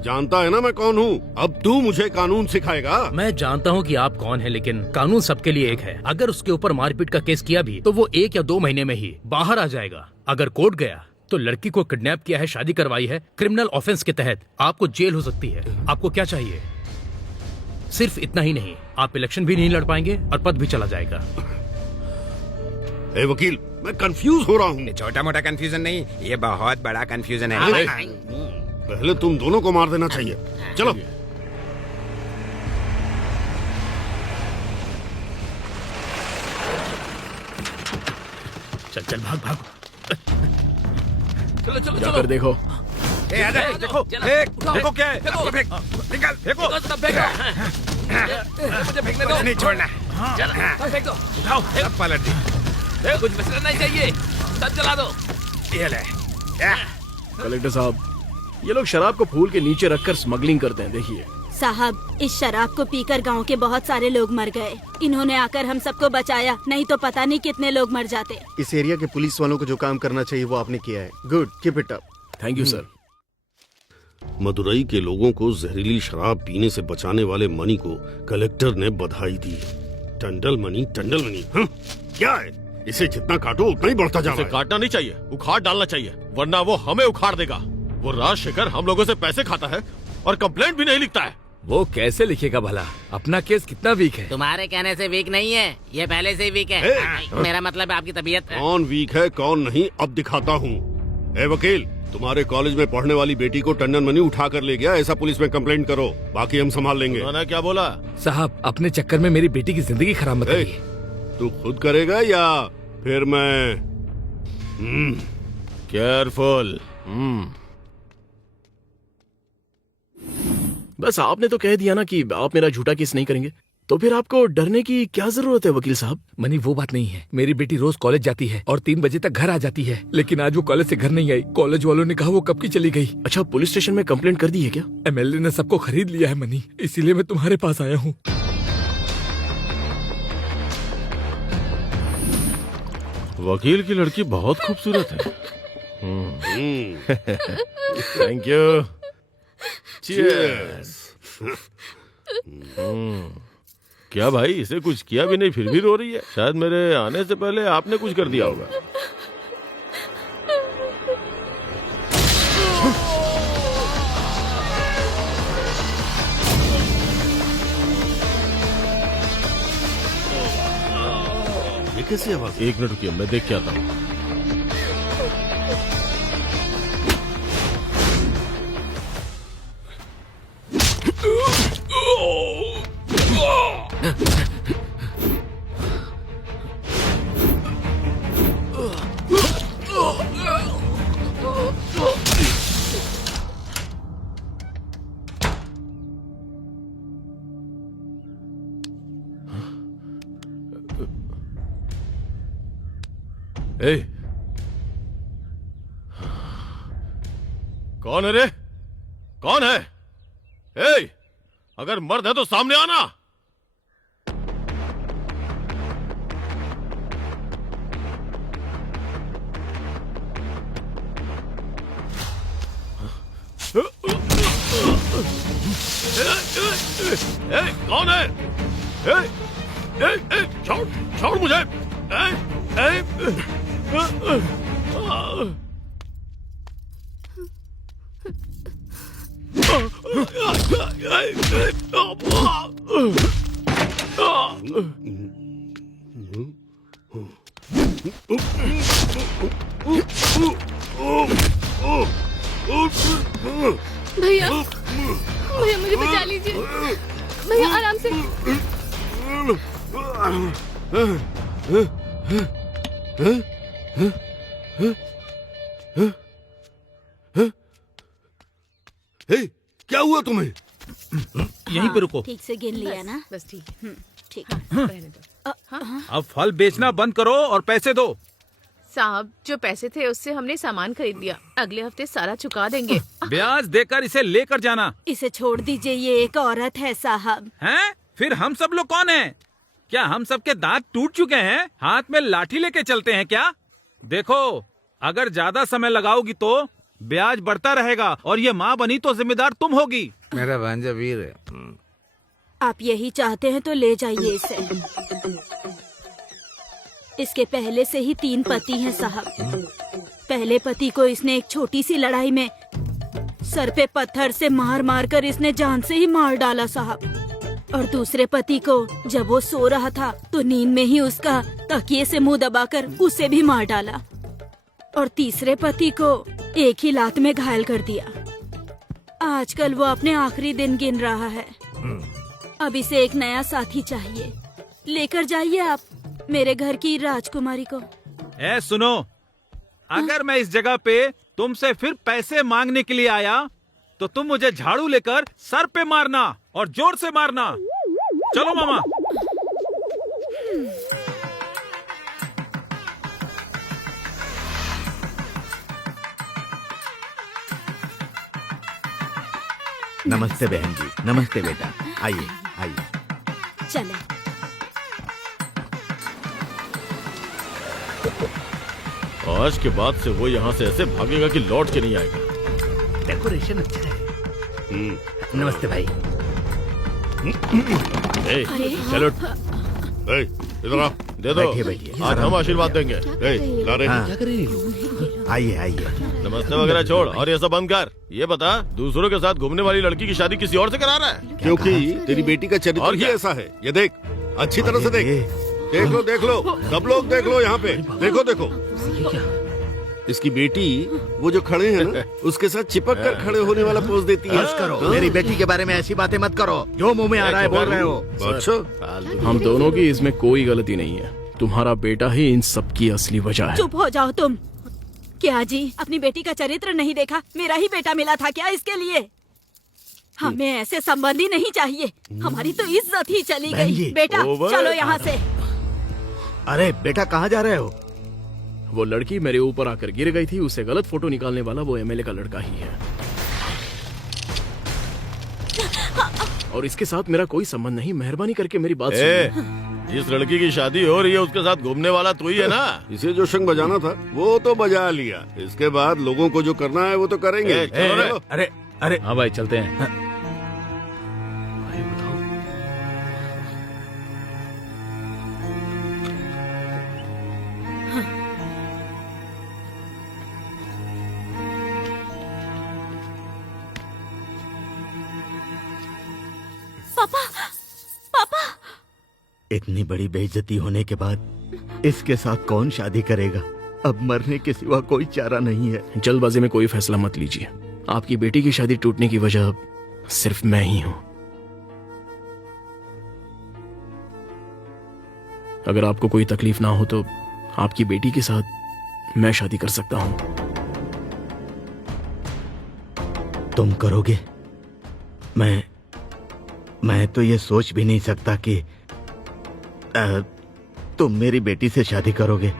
जानता है ना मैं कौन हूँ? अब तू मुझे कानून सिखाएगा? मैं जानता हूँ कि आप कौन है, लेकिन कानून सबके लिए एक है। अगर उसके ऊपर मारपीट का केस किया भी तो वो 1 या 2 महीने में ही बाहर आ जाएगा। अगर कोर्ट गया तो लड़की को किडनैप किया है, शादी करवाई है, क्रिमिनल ऑफेंस के तहत आपको जेल हो सकती है। आपको क्या चाहिए? सिर्फ इतना ही नहीं, आप इलेक्शन भी नहीं लड़ पाएंगे और पद भी चला जाएगा। ए वकील, मैं कंफ्यूज हो रहा हूँ। छोटा मोटा कंफ्यूजन नहीं, ये बहुत बड़ा कंफ्यूजन है। पहले तुम दोनों को मार देना चाहिए। चलो। चल चल भाग भाग। चलो चलो जाकर देखो। देखो देखो क्या है? निकाल फेंको। मुझे फेंकने दो। नहीं छोड़ना। फेंक दो। उठाओ, सब पलट दी। कुछ बचना नहीं चाहिए, सब जला दो। ये ले। कलेक्टर साहब ये लोग शराब को फूल के नीचे रखकर स्मगलिंग करते हैं, देखिए। साहब इस शराब को पीकर गांव के बहुत सारे लोग मर गए। इन्होंने आकर हम सबको बचाया, नहीं तो पता नहीं कितने लोग मर जाते। इस एरिया के पुलिस वालों को जो काम करना चाहिए वो आपने किया है। Good, keep it up. Thank you sir. Madurai के लोगों को जहरीली शराब पीने से बचाने वाले मणि को कलेक्टर ने बधाई दी। टंडल मणि, हाँ? क्या है? इसे जितना काटो उतना ही बढ़ता जा रहा है। काटना नहीं चाहिए, उखाड़ डालना चाहिए, वरना वो हमें उखाड़ देगा। वो राजशेखर हम लोगों से पैसे खाता है और कंप्लेंट भी नहीं लिखता है। वो कैसे लिखेगा भला? अपना केस कितना वीक है? तुम्हारे कहने से वीक नहीं है, ये पहले से ही वीक है। मेरा मतलब है आपकी तबीयत। कौन वीक है कौन नहीं अब दिखाता हूँ। ए वकील, तुम्हारे कॉलेज में पढ़ने वाली बेटी को टंडन मणि उठा कर ले गया, ऐसा पुलिस में कंप्लेंट करो, बाकी हम संभाल लेंगे। उन्होंने क्या बोला? साहब अपने चक्कर में मेरी बेटी की जिंदगी खराब मत करिए। तू खुद करेगा या फिर मैं? केयरफुल। बस आपने तो कह दिया ना कि आप मेरा झूठा केस नहीं करेंगे, तो फिर आपको डरने की क्या जरूरत है वकील साहब? मनी वो बात नहीं है। मेरी बेटी रोज कॉलेज जाती है और 3 बजे तक घर आ जाती है, लेकिन आज वो कॉलेज से घर नहीं आई। कॉलेज वालों ने कहा वो कब की चली गई। अच्छा, पुलिस स्टेशन में कंप्लेंट कर दी है क्या? एमएलए ने सबको खरीद लिया है मनी, इसीलिए मैं तुम्हारे पास आया हूँ। वकील की लड़की बहुत खूबसूरत है। Thank you. चीयर्स। क्या भाई, इसे कुछ किया भी नहीं फिर भी रो रही है? शायद मेरे आने से पहले आपने कुछ कर दिया होगा। ये कैसी आवाज? 1 मिनट रुकिए, मैं देख के आता हूँ। ए, कौन है रे? कौन है? ए, अगर मर्द है तो सामने आना। कौन है? छोड़ छोड़ मुझे। भैया भैया मुझे बचा लीजिए भैया, आराम से। क्या हुआ तुम्हें? यहीं पे रुको। ठीक से गिन लिया ना? बस ठीक है। ठीक। अब फल बेचना बंद करो और पैसे दो। साहब, जो पैसे थे उससे हमने सामान खरीद लिया, अगले हफ्ते सारा चुका देंगे। ब्याज देकर इसे लेकर जाना। इसे छोड़ दीजिए, ये एक औरत है साहब। हैं? फिर हम सब लोग कौन हैं? क्या हम सबके दांत टूट चुके हैं? हाथ में लाठी लेके चलते हैं क्या? देखो, अगर ज्यादा समय लगाओगी तो ब्याज बढ़ता रहेगा और ये माँ बनी तो जिम्मेदार तुम होगी। मेरा भांजा वीर है। आप यही चाहते हैं तो ले जाइए इसे। इसके पहले से ही 3 पति हैं साहब। पहले पति को इसने एक छोटी सी लड़ाई में सर पे पत्थर से मार मार कर इसने जान से ही मार डाला साहब। और दूसरे पति को जब वो सो रहा था तो नींद में ही उसका तकिए से मुंह दबाकर उसे भी मार डाला। और तीसरे पति को एक ही लात में घायल कर दिया। आजकल वो अपने आखिरी दिन गिन रहा है। अब इसे एक नया साथी चाहिए। लेकर जाइए आप मेरे घर की राजकुमारी को। ए सुनो, अगर मैं इस जगह पे तुमसे फिर पैसे मांगने के लिए आया तो तुम मुझे झाड़ू लेकर सर पे मारना और जोर से मारना। चलो मामा। नमस्ते बहन जी। नमस्ते बेटा। आइए आइए। चले। आज के बाद से वो यहाँ से ऐसे भागेगा कि लौट के नहीं आएगा। डेकोरेशन अच्छा है। नमस्ते भाई। चलो इधर आओ, दे दो। बैठिए, बैठिए। आज हम आशीर्वाद देंगे। ला रहे। आइए आइए। नमस्ते वगैरह छोड़ और ये सब बंद कर। ये बता, दूसरों के साथ घूमने वाली लड़की की शादी किसी और से करा रहा है? क्योंकि तेरी बेटी का चरित्र और ही क्या? ऐसा है। ये देख, अच्छी तरह से देख। देख लो, सब लोग देख लो यहाँ पे। देखो इसकी बेटी वो जो खड़े हैं ना, उसके साथ चिपक कर खड़े होने वाला पोज देती है। बस करो, मेरी बेटी के बारे में ऐसी बातें मत करो। जो मुंह में आ रहा है बोल रहे हो। अच्छा, हम दोनों की इसमें कोई गलती नहीं है। तुम्हारा बेटा ही इन सब की असली वजह है। चुप हो जाओ तुम। क्या जी, अपनी बेटी का चरित्र नहीं देखा? मेरा ही बेटा मिला था क्या इसके लिए? हमें ऐसे संबंधी नहीं चाहिए। हमारी तो इज्जत ही चली गई। बेटा चलो यहाँ से। अरे बेटा, कहाँ जा रहे हो? वो लड़की मेरे ऊपर आकर गिर गई थी, उसे गलत फोटो निकालने वाला वो एमएलए का लड़का ही है। और इसके साथ मेरा कोई संबंध नहीं। मेहरबानी करके मेरी बात सुनिए। जिस लड़की की शादी हो रही है उसके साथ घूमने वाला तू ही है ना? इसे जो शंख बजाना था वो तो बजा लिया। इसके बाद लोगों को जो करना है वो तो करेंगे। अरे अरे हाँ भाई, चलते हैं। पापा। इतनी बड़ी बेइज्जती होने के बाद इसके साथ कौन शादी करेगा? अब मरने के सिवा कोई चारा नहीं है। जल्दबाजी में कोई फैसला मत लीजिए। आपकी बेटी की शादी टूटने की वजह सिर्फ मैं ही हूँ। अगर आपको कोई तकलीफ ना हो तो आपकी बेटी के साथ मैं शादी कर सकता हूँ। तुम करोगे? मैं तो ये सोच भी नहीं सकता कि तुम मेरी बेटी से शादी करोगे।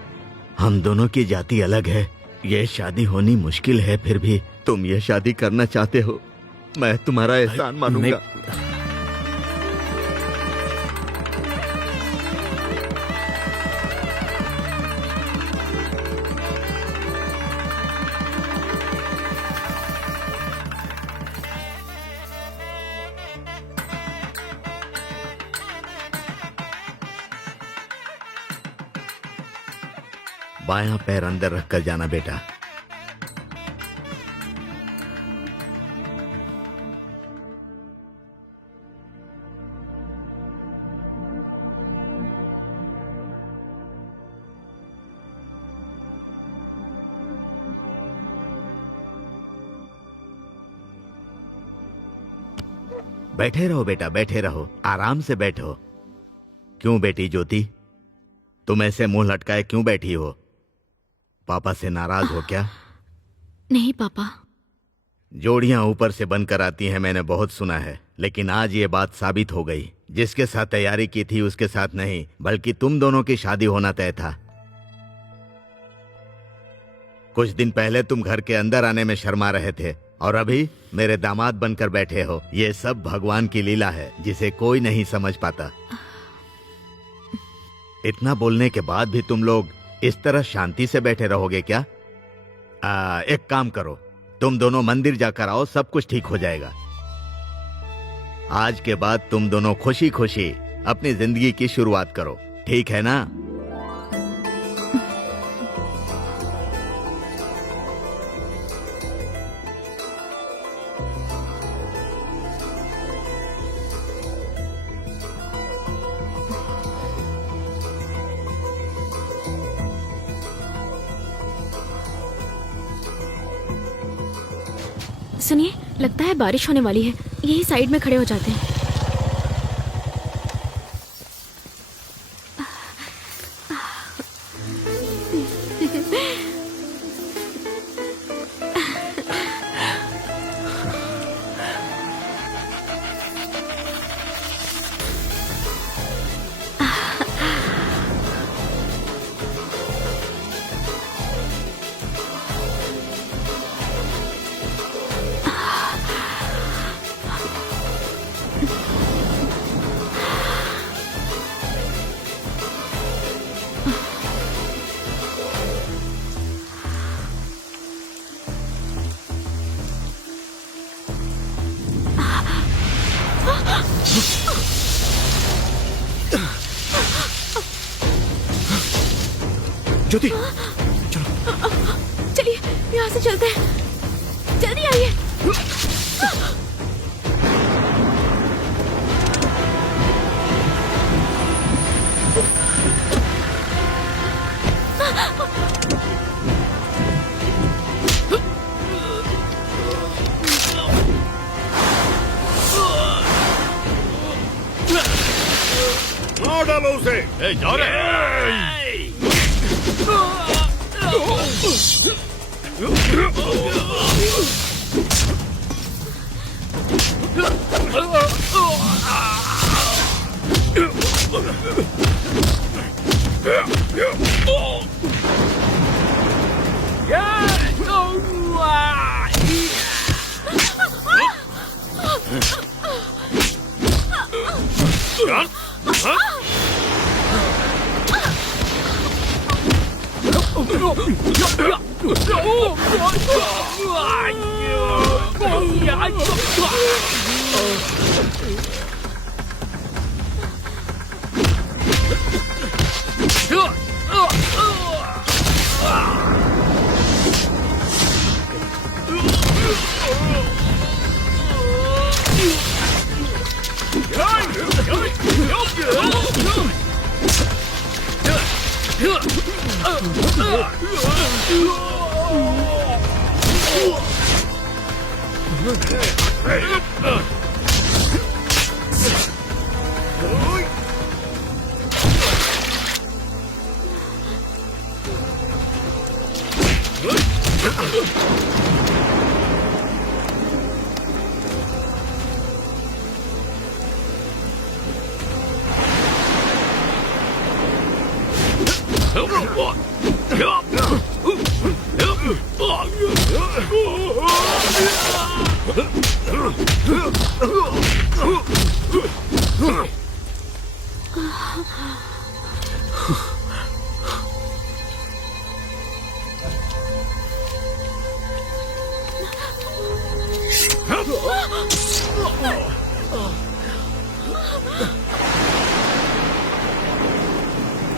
हम दोनों की जाति अलग है, ये शादी होनी मुश्किल है, फिर भी तुम ये शादी करना चाहते हो। मैं तुम्हारा एहसान मानूंगा। बायां पैर अंदर रखकर जाना बेटा। बैठे रहो बेटा, बैठे रहो, आराम से बैठो। क्यों बेटी ज्योति, तुम ऐसे मुंह लटकाए क्यों बैठी हो? पापा से नाराज हो क्या? नहीं पापा। जोड़ियां ऊपर से बनकर आती हैं, मैंने बहुत सुना है, लेकिन आज ये बात साबित हो गई। जिसके साथ तैयारी की थी उसके साथ नहीं, बल्कि तुम दोनों की शादी होना तय था। कुछ दिन पहले तुम घर के अंदर आने में शर्मा रहे थे और अभी मेरे दामाद बनकर बैठे हो। ये सब भगवान की लीला है जिसे कोई नहीं समझ पाता। इतना बोलने के बाद भी तुम लोग इस तरह शांति से बैठे रहोगे क्या? एक काम करो, तुम दोनों मंदिर जाकर आओ, सब कुछ ठीक हो जाएगा। आज के बाद तुम दोनों खुशी खुशी अपनी जिंदगी की शुरुआत करो, ठीक है ना? सुनिए, लगता है बारिश होने वाली है, यही साइड में खड़े हो जाते हैं। ज्योति, चलिए यहाँ से चलते हैं, जल्दी आइए। मार डालो उसे। जाओ रे।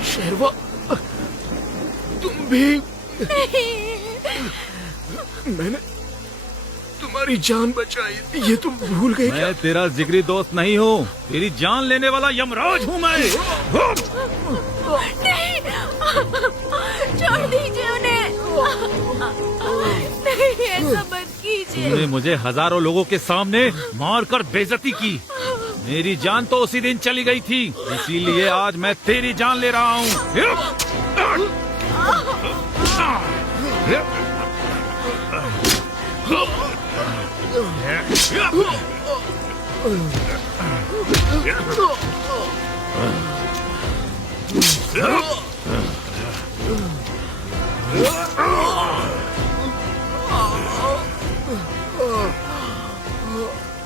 शेरवा, तुम भी मैंने तुम्हारी जान बचाई, ये तुम भूल गए क्या? मैं तेरा जिगरी दोस्त नहीं हूँ, तेरी जान लेने वाला यमराज हूँ मैं। नहीं, छोड़ दीजिए उन्हें। नहीं, ऐसा मत कीजिए। तूने मुझे हजारों लोगों के सामने मारकर बेइज्जती की। मेरी जान तो उसी दिन चली गई थी, इसीलिए आज मैं तेरी जान ले रहा हूँ।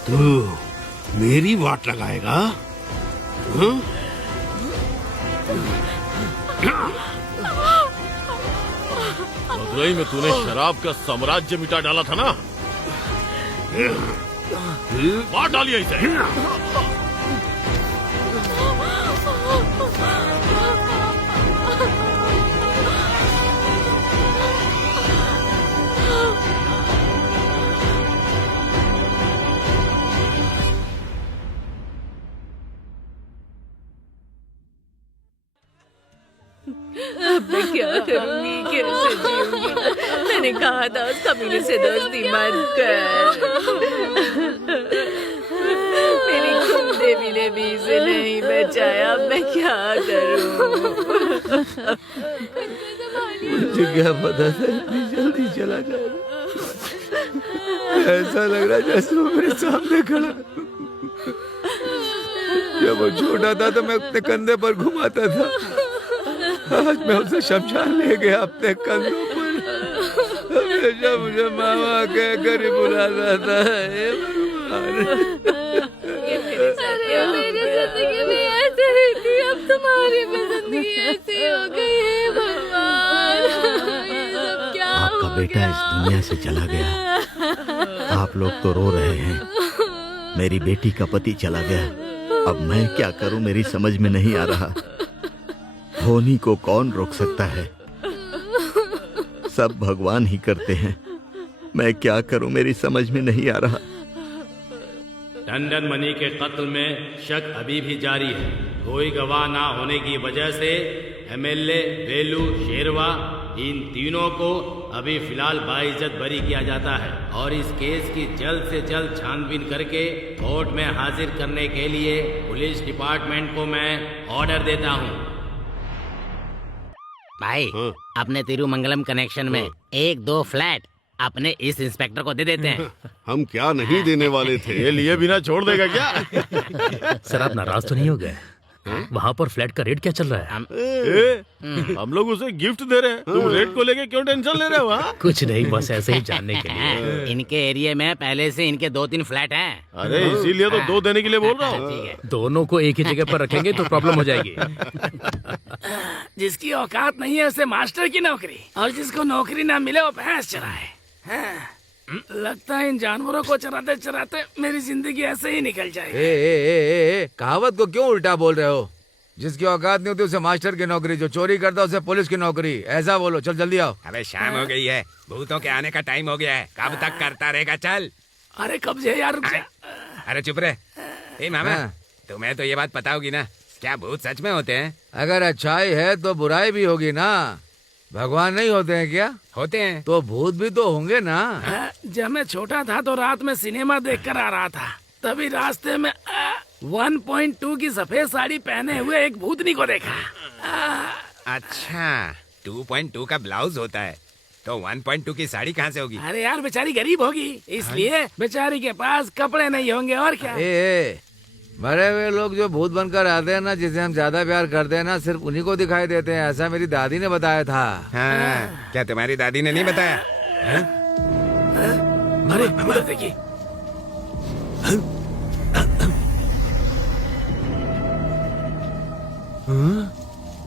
तू मेरी वाट लगाएगा? हाँ? मदुरई में तूने शराब का साम्राज्य मिटा डाला था ना, मार डालिए इसे। अब मैं क्या करूंगी, कैसे जीऊंगी? मैंने कहा था उस कमीने से दोस्ती मत कर। मेरी कुल देवी ने भी इसे नहीं बचाया, अब मैं क्या करूं? मुझे क्या पता था इतनी जल्दी चला जाएगा। ऐसा लग रहा जैसे वो मेरे सामने खड़ा। जब वो छोटा था तो मैं अपने कंधे पर घुमाता था, आज मैं उसे शमशान ले गया अपने कंधों पर। हमेशा मुझे मामा कहकर ही बुलाता था। हे भगवान, मेरी जिंदगी में ऐसे ही थी, अब तुम्हारी भी जिंदगी ऐसी हो गई है भगवान। ये सब क्या आपका हो बेटा गया? इस दुनिया से चला गया। आप लोग तो रो रहे हैं, मेरी बेटी का पति चला गया। अब मैं क्या करूं, मेरी समझ में नहीं आ रहा। होनी को कौन रोक सकता है? सब भगवान ही करते हैं। मैं क्या करूं, मेरी समझ में नहीं आ रहा। टंडन मनी के कत्ल में शक अभी भी जारी है। कोई गवाह ना होने की वजह से एमएलए, वेलू, शेरवा, इन तीनों को अभी फिलहाल बाइज्जत बरी किया जाता है और इस केस की जल्द से जल्द छानबीन करके कोर्ट में हाजिर करने के लिए पुलिस डिपार्टमेंट को मैं ऑर्डर देता हूँ। भाई, अपने तिरुमंगलम कनेक्शन में 1-2 फ्लैट अपने इस इंस्पेक्टर को दे देते हैं। हम क्या नहीं देने वाले थे। ये लिए बिना छोड़ देगा क्या? सर आप नाराज तो नहीं हो गए? वहाँ पर फ्लैट का रेट क्या चल रहा है? हम लोग उसे गिफ्ट दे रहे हैं, तुम रेट को लेके क्यों टेंशन ले रहे हो? हाँ? कुछ नहीं, बस ऐसे ही जानने के लिए। इनके एरिया में पहले से इनके 2-3 फ्लैट हैं। अरे इसीलिए तो 2 देने के लिए बोल रहा हूँ। ठीक है। दोनों को एक ही जगह पर रखेंगे तो प्रॉब्लम हो जाएगी। जिसकी औकात नहीं है उसे मास्टर की नौकरी, और जिसको नौकरी ना मिले वो भैंस चराए। लगता है इन जानवरों को चराते चराते मेरी जिंदगी ऐसे ही निकल जाएगी। कहावत को क्यों उल्टा बोल रहे हो? जिसकी औकात नहीं होती उसे मास्टर की नौकरी, जो चोरी करता उसे पुलिस की नौकरी, ऐसा बोलो। चल जल्दी आओ। अबे शाम हो गई है, भूतों के आने का टाइम हो गया है। कब तक करता रहेगा? चल। अरे कब जे यार, रुक जा। अरे चुप रहे। ए मामा, तुम्हें तो ये बात पता होगी ना, क्या भूत सच में होते हैं? अगर अच्छाई है तो बुराई भी होगी ना। भगवान नहीं होते हैं क्या? होते हैं। तो भूत भी तो होंगे ना। जब मैं छोटा था तो रात में सिनेमा देखकर आ रहा था, तभी रास्ते में 1.2 की सफेद साड़ी पहने हुए एक भूतनी को देखा। अच्छा, 2.2 का ब्लाउज होता है, तो 1.2 की साड़ी कहाँ से होगी? अरे यार बेचारी गरीब होगी, इसलिए बेचारी के पास कपड़े नहीं होंगे और क्या। मरे हुए लोग जो भूत बनकर आते हैं ना, जिसे हम ज्यादा प्यार करते हैं ना, सिर्फ उन्हीं को दिखाई देते हैं। ऐसा मेरी दादी ने बताया था। हाँ, क्या तुम्हारी दादी ने नहीं बताया? अरे उधर देखिए।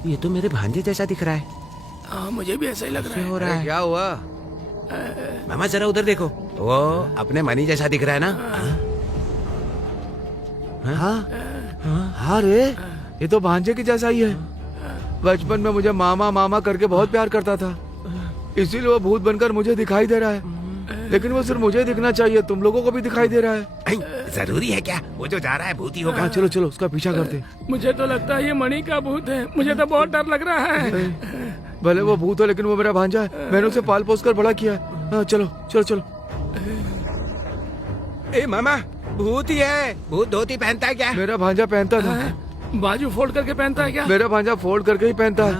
ये तो मेरे भांजे जैसा दिख रहा है। मुझे भी ऐसा ही लग रहा है। हो रहा है। क्या हुआ? मामा जरा उधर देखो, वो अपने मनी जैसा दिख रहा है ना? हाँ रे, ये तो भांजे की जैसा ही है। बचपन में मुझे मामा मामा करके बहुत प्यार करता था। इसीलिए वो भूत बनकर मुझे दिखाई दे रहा है। लेकिन वो सिर्फ मुझे दिखना चाहिए, तुम लोगों को भी दिखाई दे रहा है। जरूरी है क्या? वो जो जा रहा है भूत ही होगा। हाँ, चलो चलो उसका पीछा करते। मुझे तो लगता है ये मणि का भूत है। मुझे तो बहुत डर लग रहा है। भले वो भूत हो लेकिन वो मेरा भांजा है। मैंने उसे पाल पोस कर बड़ा किया है। हाँ, चलो चलो चलो। ए मामा, भूत ही है। भूत धोती पहनता है क्या? मेरा भांजा पहनता था। बाजू फोल्ड करके पहनता है क्या? मेरा भांजा फोल्ड करके ही पहनता है।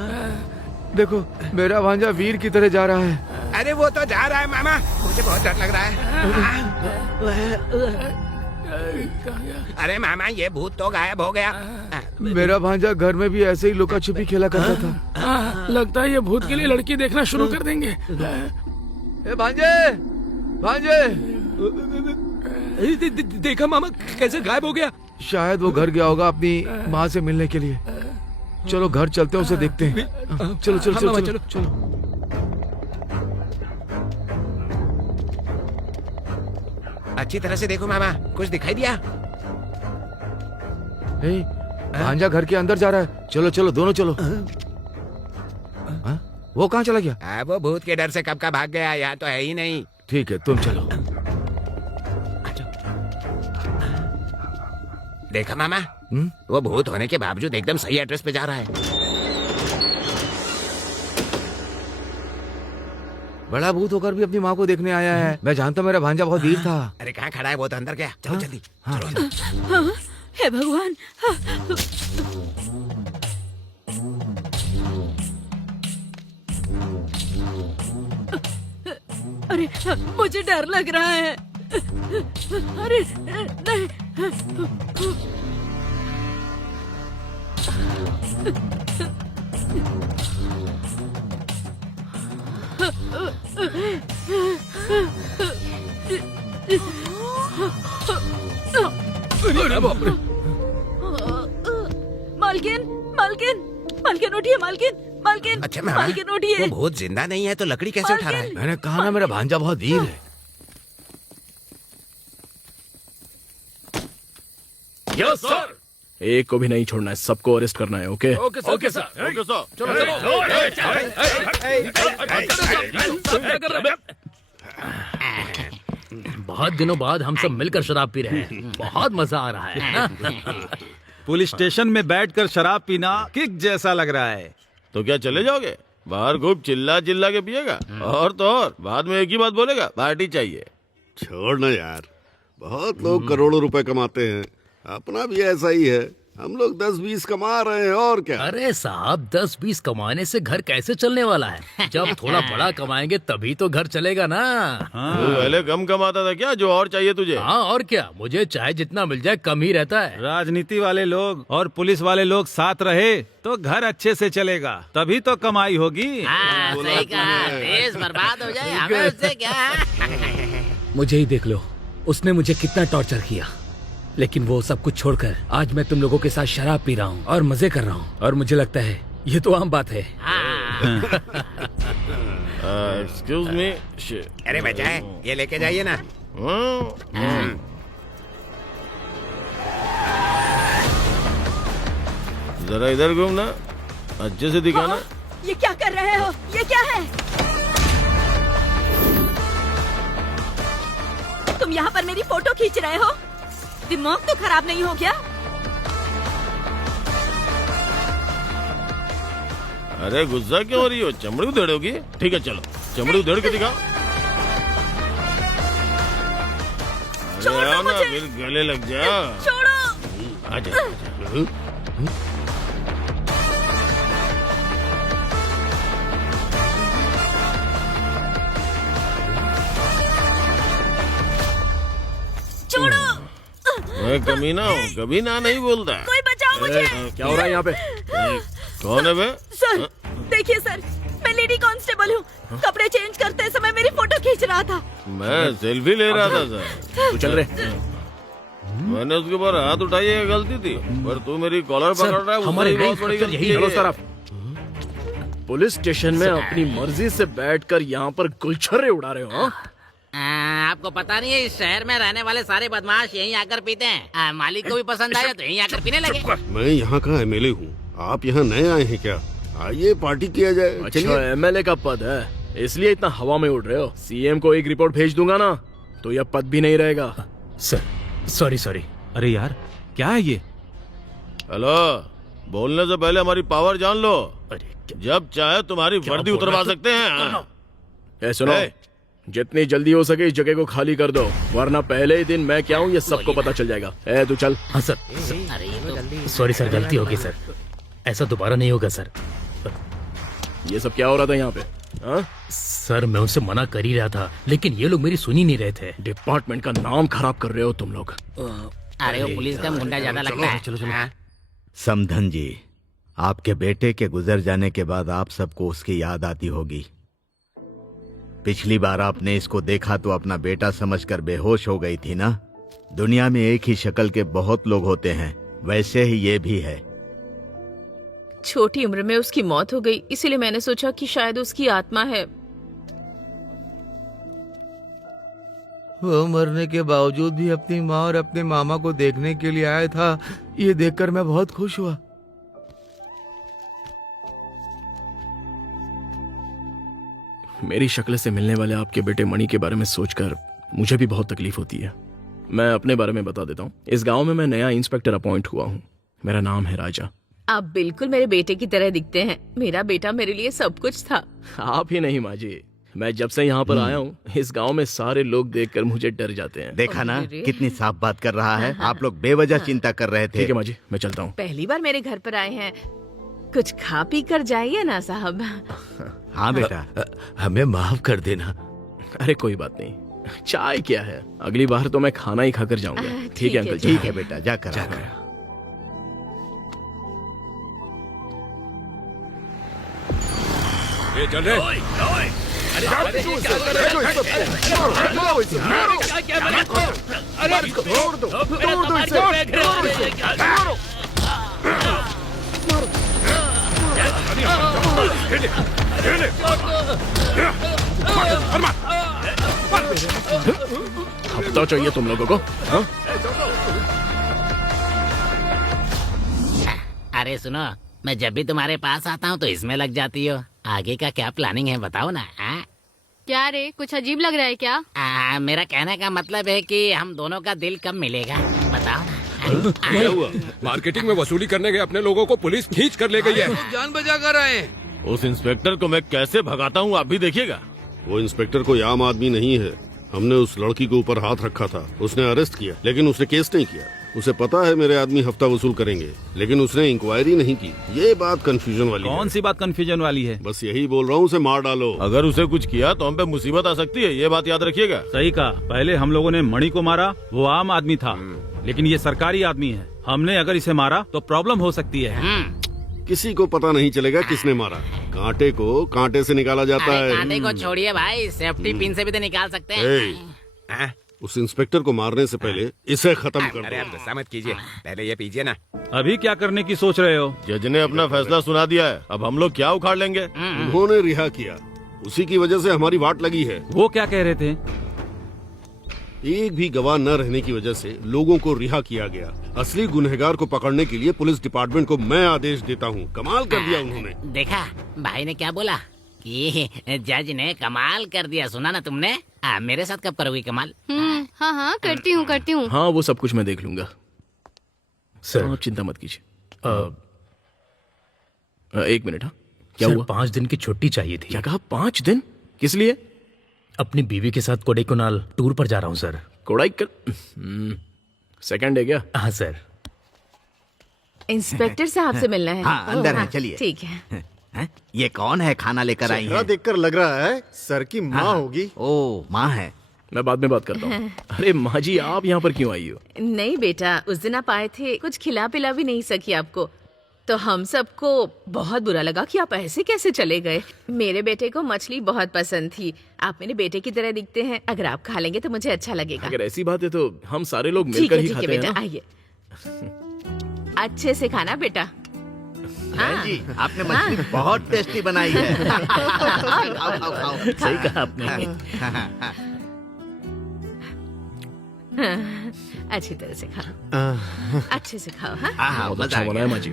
देखो मेरा भांजा वीर की तरह जा रहा है। अरे वो तो जा रहा है मामा, मुझे बहुत डर लग रहा है। अरे मामा, ये भूत तो गायब हो गया। मेरा भांजा घर में भी ऐसे ही लुका छुपी खेला करता था। लगता है ये भूत के लिए लड़की देखना शुरू कर देंगे। ए भांजे, भांजे, देखा मामा कैसे गायब हो गया? शायद वो घर गया होगा अपनी माँ से मिलने के लिए। चलो घर चलते हैं, उसे देखते हैं। चलो चलो चलो चलो चलो। अच्छी तरह से देखो मामा, कुछ दिखाई दिया? भांजा घर के अंदर जा रहा है। चलो चलो दोनों चलो। वो कहाँ चला गया? वो भूत के डर से कब का भाग गया, यहाँ तो है ही नहीं। ठीक है तुम चलो। देखा मामा, वो भूत होने के बावजूद एकदम सही एड्रेस पे जा रहा है। बड़ा भूत होकर भी अपनी माँ को देखने आया है। मैं जानता मेरा भांजा बहुत वीर था। अरे कहाँ खड़ा है वो? तो अंदर गया। चलो जल्दी चलो अंदर। हाँ, हे भगवान। हाँ। अरे मुझे डर लग रहा है। अरे नहीं। मालकिन, मालकिन, मालकिन उठिए, मालकिन, मालकिन। अच्छा मामा, मालकिन उठिए। वो भूत जिंदा नहीं है तो लकड़ी कैसे उठा रहा है? मैंने कहा ना मेरा भांजा बहुत वीर है। Yes sir. एक को भी नहीं छोड़ना है, सबको अरेस्ट करना है। Okay okay sir. Okay sir. चलो बहुत दिनों बाद हम सब मिलकर शराब पी रहे हैं। बहुत मजा आ रहा है ना? पुलिस स्टेशन में बैठकर शराब पीना किक जैसा लग रहा है। तो क्या चले जाओगे? बाहर खूब चिल्ला चिल्ला के पिएगा और तो और बाद में एक ही बात बोलेगा, पार्टी चाहिए। छोड़ना यार, बहुत लोग करोड़ों रुपए कमाते हैं। अपना भी ऐसा ही है, हम लोग 10-20 कमा रहे हैं और क्या। अरे साहब, 10-20 कमाने से घर कैसे चलने वाला है? जब थोड़ा बड़ा कमाएंगे तभी तो घर चलेगा ना। तू पहले कम कमाता था क्या? जो और चाहिए तुझे? हाँ और क्या, मुझे चाहे जितना मिल जाए कम ही रहता है। राजनीति वाले लोग और पुलिस वाले लोग साथ रहे तो घर अच्छे से चलेगा, तभी तो कमाई होगी। सही कहा, देश बर्बाद हो जाए हमें उससे क्या। मुझे ही देख लो, उसने मुझे कितना टॉर्चर किया, लेकिन वो सब कुछ छोड़कर आज मैं तुम लोगों के साथ शराब पी रहा हूँ और मजे कर रहा हूँ। और मुझे लगता है ये तो आम बात है। Excuse me. अरे बचाए, ये लेके जाइए ना। जरा इधर घूमना, अच्छे से दिखाना। ये क्या कर रहे हो? ये क्या है? तुम यहाँ पर मेरी फोटो खींच रहे हो? दिमाग तो खराब नहीं हो गया? अरे गुस्सा क्यों हो रही हो? चमड़ी उधेड़ोगी? ठीक है चलो, चमड़ी उधेड़ के दिखाओ। अरे आओ ना, फिर गले लग जा। छोड़ो। आजा। छोड़ो। मैं कमीना हूँ, कभी ना नहीं बोलता। कोई बचाओ मुझे। क्या हो रहा है यहाँ पे? कौन है बे? सर देखिए सर, मैं लेडी कांस्टेबल हूँ। कपड़े चेंज करते समय मेरी फोटो खींच रहा था। मैं सेल्फी ले रहा था सर। तू चल रहे। मैंने उसके ऊपर हाथ उठाई, ये गलती थी, पर तू मेरी कॉलर पकड़ रहा है, हमारे बहुत बड़ी गलती है। सर, पुलिस स्टेशन में अपनी मर्जी से बैठकर यहाँ पर गुलछर्रे उड़ा रहे हो? आपको पता नहीं है, इस शहर में रहने वाले सारे बदमाश यहीं आकर पीते हैं। मालिक को भी पसंद आया तो यहीं आकर पीने लगे। मैं यहाँ का एमएलए हूँ, आप यहाँ नए आए हैं क्या? आइए पार्टी किया जाए। अच्छा, एमएलए का पद है? इसलिए इतना हवा में उड़ रहे हो। सीएम को एक रिपोर्ट भेज दूंगा ना तो यह पद भी नहीं रहेगा। Sir sorry. अरे यार क्या है ये? हेलो, बोलने से पहले हमारी पावर जान लो। जब चाहे तुम्हारी वर्दी उतरवा सकते हैं। ए सुनो, जितनी जल्दी हो सके इस जगह को खाली कर दो, वरना पहले ही दिन मैं क्या हूँ ये सबको पता चल जाएगा। ए तू चल। हाँ सर। सॉरी सर, गलती हो गई सर, ऐसा दोबारा नहीं होगा सर। ये सब क्या हो रहा था यहाँ पे? हाँ? सर मैं उनसे मना कर ही रहा था, लेकिन ये लोग मेरी सुनी नहीं रहे थे। डिपार्टमेंट का नाम खराब कर रहे हो तुम लोग। अरे वो पुलिस का मुंडा ज्यादा लगता है। चलो। समधन जी, आपके बेटे के गुजर जाने के बाद आप सबको उसकी याद आती होगी। पिछली बार आपने इसको देखा तो अपना बेटा समझकर बेहोश हो गई थी ना। दुनिया में एक ही शक्ल के बहुत लोग होते हैं, वैसे ही ये भी है। छोटी उम्र में उसकी मौत हो गई, इसीलिए मैंने सोचा कि शायद उसकी आत्मा है। वो मरने के बावजूद भी अपनी माँ और अपने मामा को देखने के लिए आया था। ये देखकर मैं बहुत खुश हुआ। मेरी शक्ल से मिलने वाले आपके बेटे मणि के बारे में सोचकर मुझे भी बहुत तकलीफ होती है। मैं अपने बारे में बता देता हूँ। इस गांव में मैं नया इंस्पेक्टर अपॉइंट हुआ हूँ। मेरा नाम है राजा। आप बिल्कुल मेरे बेटे की तरह दिखते हैं। मेरा बेटा मेरे लिए सब कुछ था। आप ही नहीं माँ जी, मैं जब से यहाँ पर आया हूँ इस गांव में सारे लोग देखकर मुझे डर जाते हैं। देखा ना कितनी साफ बात कर रहा है। आप लोग बेवजह चिंता कर रहे थे। ठीक है माँ जी, मैं चलता हूँ। पहली बार मेरे घर पर आए हैं, कुछ खा पी कर जाइए ना साहब। हाँ बेटा, हमें माफ कर देना। अरे कोई बात नहीं, चाय क्या है, अगली बार तो मैं खाना ही खाकर जाऊंगा। ठीक है अंकल जी। ठीक है बेटा, जाकर ये चल रहे। हफ्ता चाहिए तुम लोगों को? हाँ? अरे सुनो, मैं जब भी तुम्हारे पास आता हूँ तो इसमें लग जाती हो। आगे का क्या प्लानिंग है बताओ ना। क्या रे, कुछ अजीब लग रहा है क्या? मेरा कहने का मतलब है कि हम दोनों का दिल कब मिलेगा बताओ ना। क्या हुआ? मार्केटिंग में वसूली करने गए अपने लोगों को पुलिस खींच कर ले गई है। जान बचा कर आए। उस इंस्पेक्टर को मैं कैसे भगाता हूँ आप भी देखिएगा। वो इंस्पेक्टर कोई आम आदमी नहीं है। हमने उस लड़की के ऊपर हाथ रखा था, उसने अरेस्ट किया, लेकिन उसने केस नहीं किया। उसे पता है मेरे आदमी हफ्ता वसूल करेंगे, लेकिन उसने इंक्वायरी नहीं की। ये बात कंफ्यूजन वाली कौन सी बात कंफ्यूजन वाली है? बस यही बोल रहा हूँ, उसे मार डालो। अगर उसे कुछ किया तो हम पे मुसीबत आ सकती है, ये बात याद रखिएगा। सही कहा। पहले हम लोगों ने मणि को मारा, वो आम आदमी था, लेकिन ये सरकारी आदमी है। हमने अगर इसे मारा तो प्रॉब्लम हो सकती है। किसी को पता नहीं चलेगा किसने मारा। कांटे को कांटे से निकाला जाता है। कांटे को छोड़िए भाई, सेफ्टी पिन से भी तो निकाल सकते हैं। उस इंस्पेक्टर को मारने से पहले इसे खत्म कर अरे आप गुस्सा मत कीजिए, पहले ये पीजिए ना। अभी क्या करने की सोच रहे हो? जज ने अपना फैसला सुना दिया है, अब हम लोग क्या उखाड़ लेंगे? उन्होंने रिहा किया, उसी की वजह से हमारी वाट लगी है। वो क्या कह रहे थे? एक भी गवाह न रहने की वजह से लोगों को रिहा किया गया। असली गुनहगार को पकड़ने के लिए पुलिस डिपार्टमेंट को मैं आदेश देता हूँ। कमाल कर दिया उन्होंने। देखा भाई ने क्या बोला कि जज ने कमाल कर दिया। सुना ना तुमने? मेरे साथ कब करोगी कमाल? हाँ करती हूँ। हाँ वो सब कुछ मैं देख लूंगा सर। आप चिंता मत कीजिए। एक मिनट। हाँ क्या सर, हुआ? 5 दिन की छुट्टी चाहिए थी। क्या कहा? 5 दिन? किस लिए? अपनी बीवी के साथ कोडाईकनाल टूर पर जा रहा हूँ सर। कोडाईकनाल सेकंड है क्या? हाँ सर। इंस्पेक्टर साहब से मिलना है। हाँ अंदर है, चलिए। ठीक है। ये कौन है खाना लेकर आई है? देखकर लग रहा है सर की माँ होगी। ओ माँ है। मैं बाद में बात करता हूँ। अरे माँ जी आप यहाँ पर क्यों आई हो? नहीं बेटा, उस दिन आप आए थे, कुछ खिला पिला भी नहीं सकी आपको, तो हम सबको बहुत बुरा लगा कि आप ऐसे कैसे चले गए। मेरे बेटे को मछली बहुत पसंद थी। आप मेरे बेटे की तरह दिखते हैं, अगर आप खा लेंगे तो मुझे अच्छा लगेगा। अगर ऐसी बात है तो हम सारे लोग ठीक मिलकर है, ही ठीक है खाते हैं बेटा, ना? आइए। अच्छे से खाना बेटा। बहन जी आपने मछली बहुत टेस्टी बनाई है। खाओ खाओ खाओ। सही कहा आपने। अच्छी तरह से खाओ, अच्छे से खाओ। हाँ बहुत अच्छा बनाया माँ जी।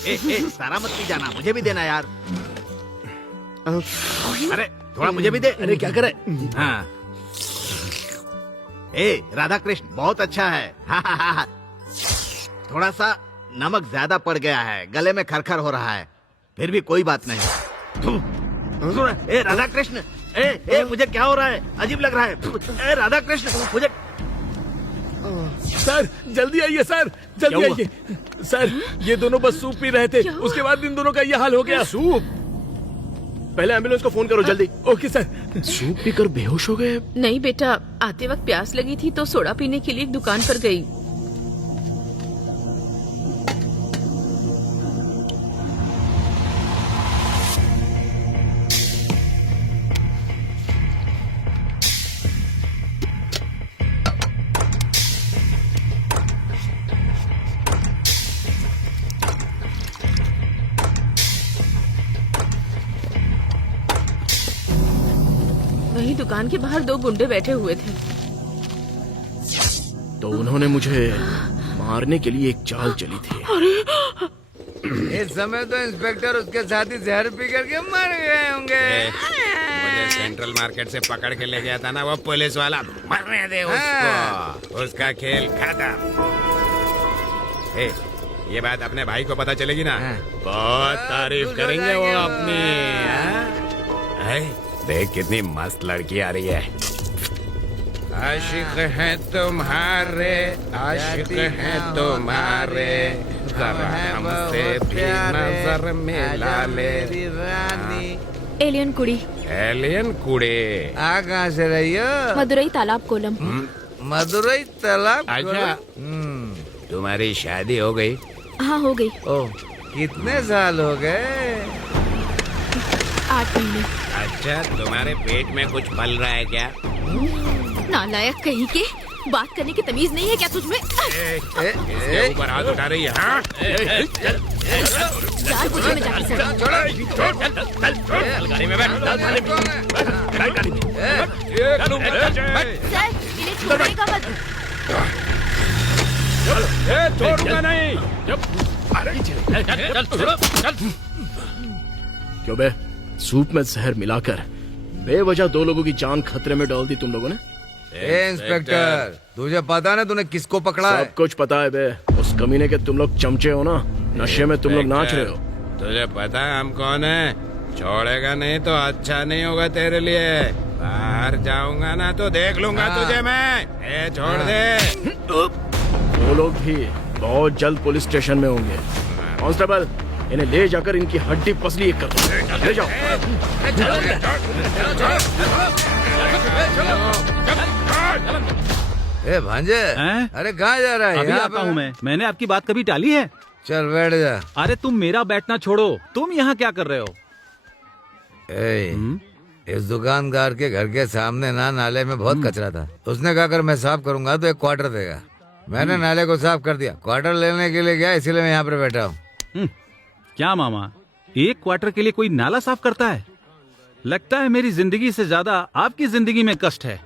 सारा मत पी जाना, मुझे भी देना यार। अरे थोड़ा मुझे भी दे। अरे क्या करे? हाँ। ए राधा कृष्ण बहुत अच्छा है। थोड़ा सा नमक ज्यादा पड़ गया है, गले में खरखर हो रहा है, फिर भी कोई बात नहीं। ए राधा कृष्ण, ए मुझे क्या हो रहा है? अजीब लग रहा है। ए राधा कृष्ण मुझे। सर जल्दी आइए सर, जल्दी आइए सर। ये दोनों बस सूप पी रहे थे, उसके बाद इन दोनों का ये हाल हो गया। सूप? पहले एम्बुलेंस को फोन करो जल्दी। Okay sir. सूप पीकर बेहोश हो गए? नहीं बेटा, आते वक्त प्यास लगी थी तो सोडा पीने के लिए एक दुकान पर गई। वही दुकान के बाहर दो गुंडे बैठे हुए थे। तो उन्होंने मुझे मारने के लिए एक चाल चली थी। इस समय तो इंस्पेक्टर उसके साथी जहर पी करके मर गए होंगे। मुझे सेंट्रल मार्केट से पकड़ के ले गया था ना वो पुलिस वाला, मरने दे उसको। उसका खेल खत्म। ये बात अपने भाई को पता चलेगी ना, बहुत तारीफ करेंगे वो अपनी। देख कितनी मस्त लड़की आ रही है। आशिक है तुम्हारे, आशिक है तुम्हारे, जरा हमसे भी नजर मिला ले। एलियन कुड़ी। एलियन कुड़े आ कहाँ से रही हो? मदुरई तालाब कोलम। मदुरई तालाब? अच्छा, तुम्हारी शादी हो गई? हाँ हो गई। ओह, कितने साल हो गए? 8 महीने। अच्छा, तुम्हारे पेट में कुछ पल रहा है क्या? नालायक कहीं के, बात करने की तमीज नहीं है क्या तुझमें? इसके ऊपर हाथ उठा रही है। हाँ? यार मुझे में जाके सर। गाड़ी में बैठ। सर इन्हें छोड़ेगा मत। छोड़ूंगा नहीं। क्यों बे? सूप में जहर मिलाकर बेवजह 2 लोगों की जान खतरे में डाल दी तुम लोगों ने। इंस्पेक्टर, तुझे पता ना तूने किसको पकड़ा है? सब कुछ पता है बे। उस कमीने के तुम लोग चमचे हो ना, नशे में तुम लोग नाच रहे हो। तुझे पता है हम कौन है? छोड़ेगा नहीं तो अच्छा नहीं होगा तेरे लिए। बाहर जाऊंगा ना तो देख लूंगा तुझे मैं। छोड़ दे। वो लोग भी बहुत जल्द पुलिस स्टेशन में होंगे। कांस्टेबल, इन्हें ले जाकर इनकी हड्डी पसली एक कर दो। ले जाओ। ए भांजे, अरे कहाँ जा रहा है? अभी आता हूँ मैं। मैंने आपकी बात कभी टाली है? चल बैठ जा। अरे तुम मेरा बैठना छोड़ो, तुम यहाँ क्या कर रहे हो? इस दुकानदार के घर के सामने ना नाले में बहुत कचरा था। उसने कहा अगर मैं साफ करूंगा तो 1 क्वार्टर देगा। मैंने नाले को साफ कर दिया, क्वार्टर लेने के लिए गया, इसीलिए मैं यहाँ पर बैठा हूँ। क्या मामा, 1 क्वार्टर के लिए कोई नाला साफ करता है? लगता है मेरी जिंदगी से ज्यादा आपकी जिंदगी में कष्ट है।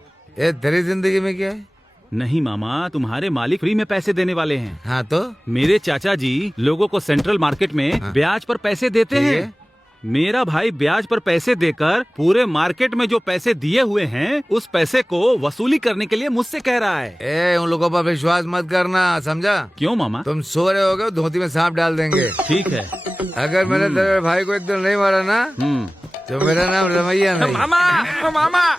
तेरी जिंदगी में क्या है? नहीं मामा, तुम्हारे मालिक फ्री में पैसे देने वाले हैं। हाँ तो? मेरे चाचा जी लोगों को सेंट्रल मार्केट में ब्याज पर पैसे देते हैं। मेरा भाई ब्याज पर पैसे देकर पूरे मार्केट में जो पैसे दिए हुए हैं उस पैसे को वसूली करने के लिए मुझसे कह रहा है। उन लोगों पर विश्वास मत करना, समझा? क्यों मामा? तुम सो रहे होगे, धोती में सांप डाल देंगे। ठीक है। अगर मैंने तेरे भाई को एक दिन नहीं मारा ना तो मेरा नाम रमैया नहीं। मामा, मामा,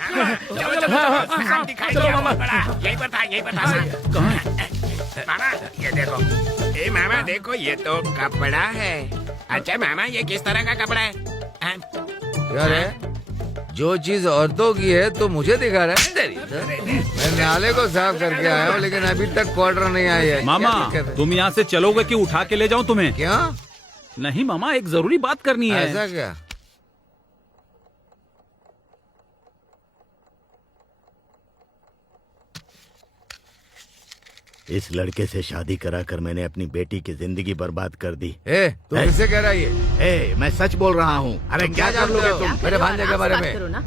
चलो मामा, यही बता, यही बता। मामा ये देखो, मामा देखो, ये तो कपड़ा है। अच्छा मामा, ये किस तरह का कपड़ा है? क्या है? जो चीज औरतों की है तो मुझे दिखा रहा है। मैं नाले को साफ करके आया हूँ, लेकिन अभी तक क्वार्टर नहीं आया है। मामा, तुम यहाँ से चलोगे कि उठा के ले जाऊँ तुम्हें? क्या? नहीं मामा, एक जरूरी बात करनी है। ऐसा क्या? इस लड़के से शादी कराकर मैंने अपनी बेटी की जिंदगी बर्बाद कर दी। तू किससे कह रहा है? मैं सच बोल रहा हूँ। अरे क्या कर लोगे तुम मेरे भांजे के बारे में?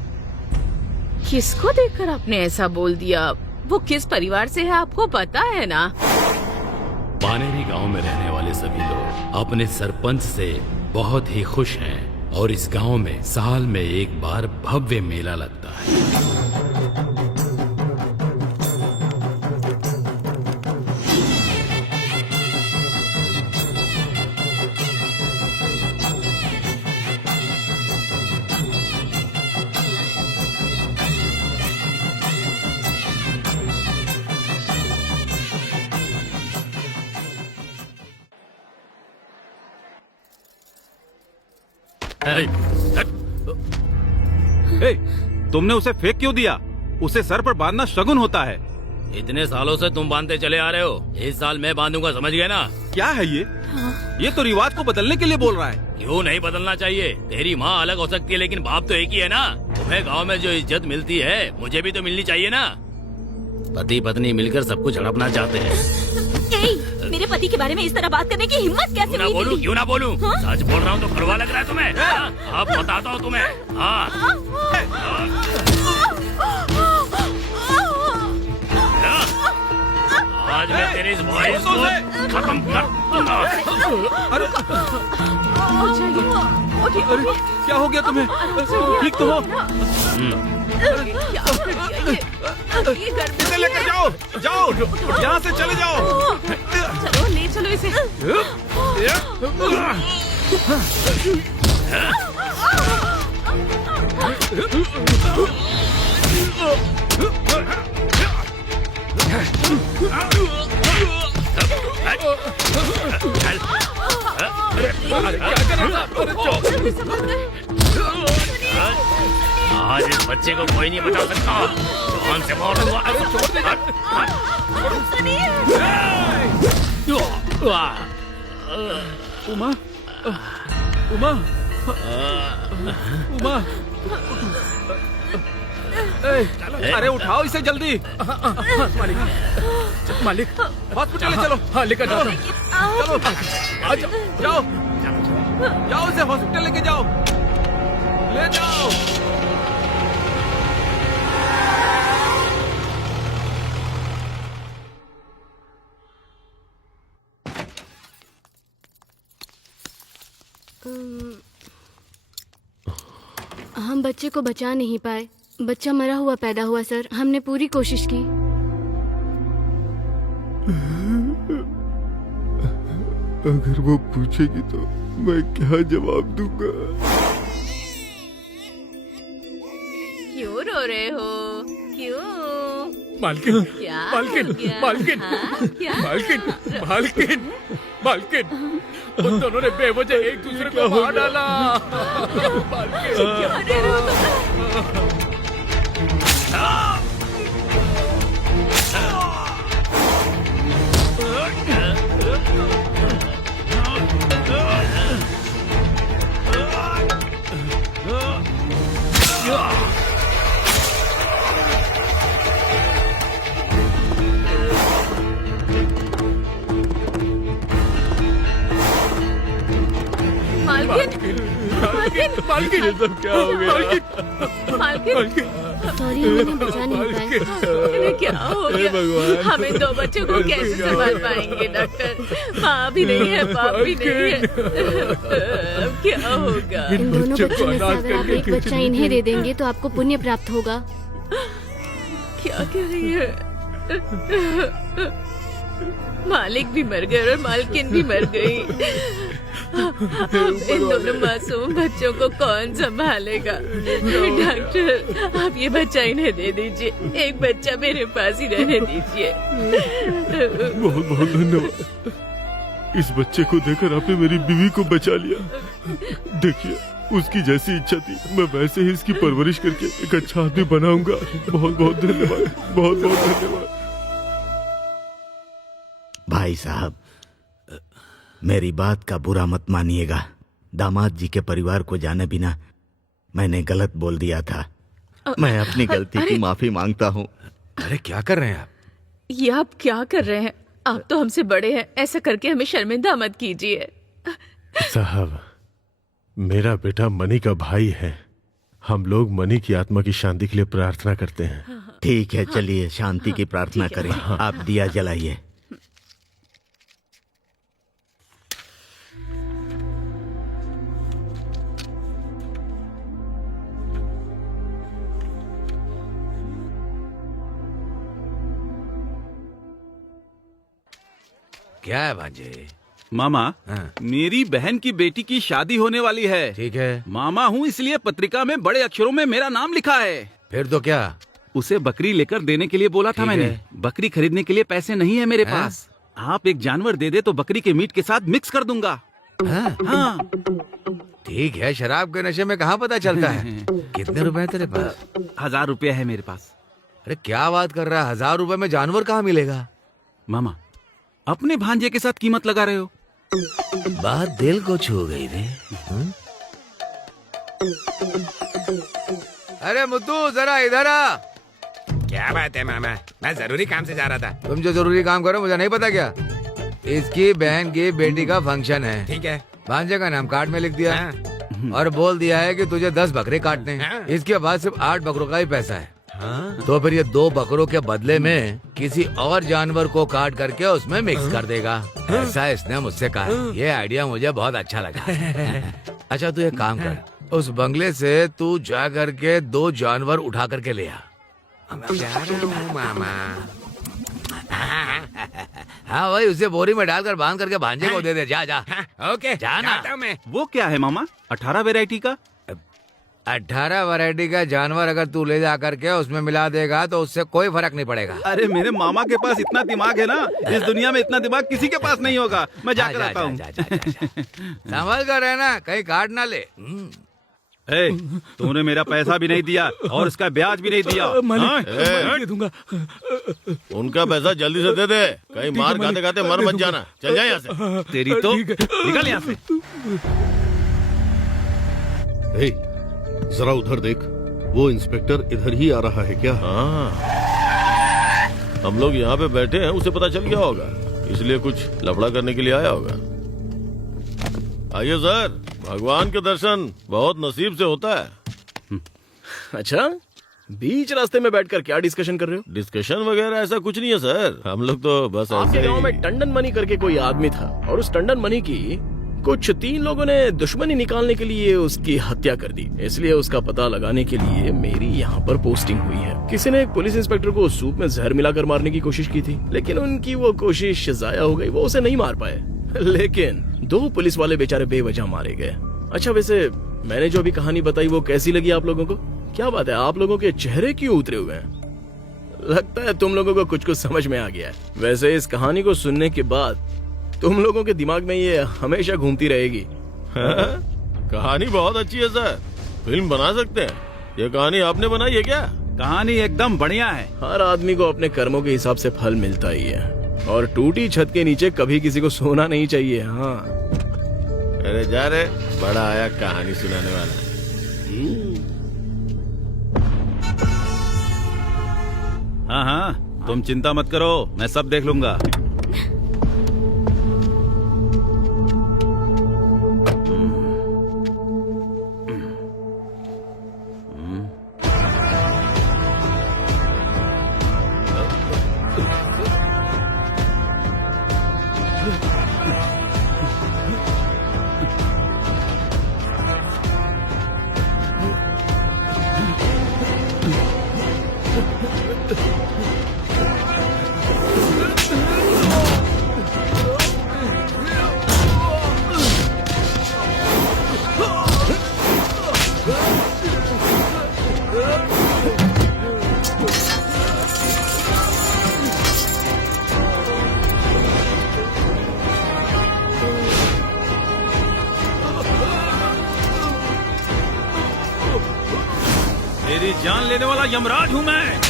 किसको देखकर आपने ऐसा बोल दिया? वो किस परिवार से है आपको पता है ना? बानेरी गांव में रहने वाले सभी लोग अपने सरपंच से बहुत ही खुश हैं और इस गांव में साल में एक बार भव्य मेला लगता है। ए, तुमने उसे फेंक क्यों दिया? उसे सर पर बांधना शगुन होता है। इतने सालों से तुम बांधते चले आ रहे हो, इस साल मैं बांधूंगा, समझ गए ना? क्या है ये? ये तो रिवाज को बदलने के लिए बोल रहा है। क्यों नहीं बदलना चाहिए? तेरी माँ अलग हो सकती है लेकिन बाप तो एक ही है ना। तुम्हें गांव में जो इज्जत मिलती है मुझे भी तो मिलनी चाहिए ना। पति पत्नी मिलकर सब कुछ हड़पना चाहते हैं। मेरे पति के बारे में इस तरह बात करने की हिम्मत कैसे क्यों ना हुई बोलूं? तेरी? क्यों ना बोलूं? सच बोल रहा हूँ तो कड़वा लग रहा है तुम्हें? अब बताता हूँ तुम्हें। आज मैं तेरी इस वॉइस को खत्म कर दूंगा। अरे क्या हो गया तुम्हें? ठीक तो हो? इसे लेकर जाओ, जाओ यहाँ से चले जाओ। चलो ले चलो इसे। आज इस बच्चे को कोई नहीं बचा सकता। कौन से मोड़ हुआ? उमा, उमा, उमा, अरे उठाओ इसे जल्दी। मालिक, मालिक, हॉस्पिटल ले चलो। हाँ लेकर जाओ। चलो, जाओ, जाओ इसे हॉस्पिटल लेके जाओ, ले जाओ। हम बच्चे को बचा नहीं पाए। बच्चा मरा हुआ पैदा हुआ सर। हमने पूरी कोशिश की। अगर वो पूछेगी तो मैं क्या जवाब दूंगा? क्यों रो रहे हो? क्यों? मालकिन, क्या मालकिन, हो गया? मालकिन, हाँ, क्या? मालकिन, मालकिन, मालकिन, उन दोनों ने बेवजह एक दूसरे को मार डाला। मालकिन, मालकिन, मालकिन, ये सब क्या हो गया? मालकिन, सॉरी, हमने बचा नहीं पाए। अरे क्या हो गया? हमें दो बच्चों को कैसे संभाल पाएंगे डॉक्टर? माँ भी नहीं है, बाप भी नहीं है। अब क्या होगा? इन दोनों बच्चों में से अगर आप एक बच्चा इन्हें दे देंगे तो आपको पुण्य प्राप्त होगा। क्या कह रही है? मालिक भी मर गए और मालकिन भी मर गई। इन दोनों मासूम बच्चों को कौन संभालेगा? डॉक्टर, आप ये बच्चा इन्हें दे दीजिए। एक बच्चा मेरे पास ही रहने दीजिए। बहुत बहुत धन्यवाद। इस बच्चे को देकर आपने मेरी बीवी को बचा लिया। देखिए, उसकी जैसी इच्छा थी मैं वैसे ही इसकी परवरिश करके एक अच्छा आदमी बनाऊंगा। बहुत बहुत धन्यवाद, बहुत बहुत धन्यवाद। भाई साहब, मेरी बात का बुरा मत मानिएगा। दामाद जी के परिवार को जाने बिना मैंने गलत बोल दिया था। मैं अपनी गलती की माफी मांगता हूँ। अरे क्या कर रहे हैं आप? ये आप क्या कर रहे हैं? आप तो हमसे बड़े हैं, ऐसा करके हमें शर्मिंदा मत कीजिए। साहब, मेरा बेटा मनी का भाई है। हम लोग मनी की आत्मा की शांति के लिए प्रार्थना करते हैं। ठीक है, चलिए शांति की प्रार्थना करें। आप दिया जलाइए। क्या है भांजे? मामा, हाँ। मेरी बहन की बेटी की शादी होने वाली है। ठीक है। मामा हूँ इसलिए पत्रिका में बड़े अक्षरों में मेरा नाम लिखा है। फिर तो क्या? उसे बकरी लेकर देने के लिए बोला था ठीक मैंने। है। बकरी खरीदने के लिए पैसे नहीं है मेरे हाँ? पास। आप एक जानवर दे दे तो बकरी के मीट के साथ मिक्स कर दूंगा। हाँ? हाँ। ठीक है, शराब के नशे में कहाँ पता चलता है। कितने रुपए हैं तेरे पास? 1000 रुपया है मेरे पास। अरे क्या बात कर रहा है, 1000 रुपए में जानवर कहाँ मिलेगा? मामा, अपने भांजे के साथ कीमत लगा रहे हो। बात दिल को छू गई रे। अरे मुद्दू जरा इधर आ। क्या बात है मामा, मैं जरूरी काम से जा रहा था। तुम जो जरूरी काम करो मुझे नहीं पता क्या? इसकी बहन की बेटी का फंक्शन है। ठीक है। भांजे का नाम कार्ड में लिख दिया और बोल दिया है कि तुझे 10 बकरे काटने हैं। इसके बाद सिर्फ 8 बकरों का ही पैसा है। तो फिर ये 2 बकरों के बदले में किसी और जानवर को काट करके उसमें मिक्स कर देगा। ऐसा इसने मुझसे कहा। ये आइडिया मुझे बहुत अच्छा लगा। अच्छा तू एक काम कर, उस बंगले से तू जा करके 2 जानवर उठा करके ले आ। जा रहा हूँ मामा। हाँ भाई, उसे बोरी में डालकर बांध करके भांजे को दे दे। जा जा। ओके, जाना। जाता हूँ मैं। वो क्या है मामा? 18 वैरायटी का? 18 वैरायटी का जानवर अगर तू ले जा करके उसमें मिला देगा तो उससे कोई फर्क नहीं पड़ेगा। अरे मेरे मामा के पास इतना दिमाग है ना, इस दुनिया में इतना दिमाग किसी के पास नहीं होगा। मैं जाकर आता हूँ। संभल कर रहना, कहीं काट ना ले। ए, तूने मेरा पैसा भी नहीं दिया और इसका ब्याज भी नहीं दिया। हाँ? दे दूंगा। उनका पैसा जल्दी से दे दे, कहीं मार खाते खाते मर मत जाना। चल जाए यहाँ से। तेरी तो निकल यहाँ से। हे, जरा उधर देख, वो इंस्पेक्टर इधर ही आ रहा है क्या? हाँ, हम लोग यहाँ पे बैठे हैं, उसे पता चल गया होगा, इसलिए कुछ लफड़ा करने के लिए आया होगा। आइए सर, भगवान के दर्शन बहुत नसीब से होता है। अच्छा, बीच रास्ते में बैठकर क्या डिस्कशन कर रहे हो? डिस्कशन वगैरह ऐसा कुछ नहीं है सर, हम लोग तो बस आपके ऐसे गांव में टंडन मनी करके कोई आदमी था और उस टंडन मनी की कुछ 3 लोगों ने दुश्मनी निकालने के लिए उसकी हत्या कर दी। इसलिए उसका पता लगाने के लिए मेरी यहाँ पर पोस्टिंग हुई है। किसी ने एक पुलिस इंस्पेक्टर को सूप में जहर मिलाकर मारने की कोशिश की थी, लेकिन उनकी वो कोशिश जाया हो गई। वो उसे नहीं मार पाए, लेकिन 2 पुलिस वाले बेचारे बेवजह मारे गए। अच्छा, वैसे मैंने जो अभी कहानी बताई वो कैसी लगी आप लोगों को? क्या बात है, आप लोगों के चेहरे क्यों उतरे हुए हैं? लगता है तुम लोगों को कुछ समझ में आ गया है। वैसे इस कहानी को सुनने के बाद तुम लोगों के दिमाग में ये हमेशा घूमती रहेगी। कहानी बहुत अच्छी है सर, फिल्म बना सकते हैं। ये कहानी आपने बनाई है क्या? कहानी एकदम बढ़िया है। हर आदमी को अपने कर्मों के हिसाब से फल मिलता ही है, और टूटी छत के नीचे कभी किसी को सोना नहीं चाहिए। हाँ, अरे जा रे, बड़ा आया कहानी सुनाने वाला। हाँ हाँ, तुम चिंता मत करो, मैं सब देख लूंगा। तेरी जान लेने वाला यमराज हूं मैं।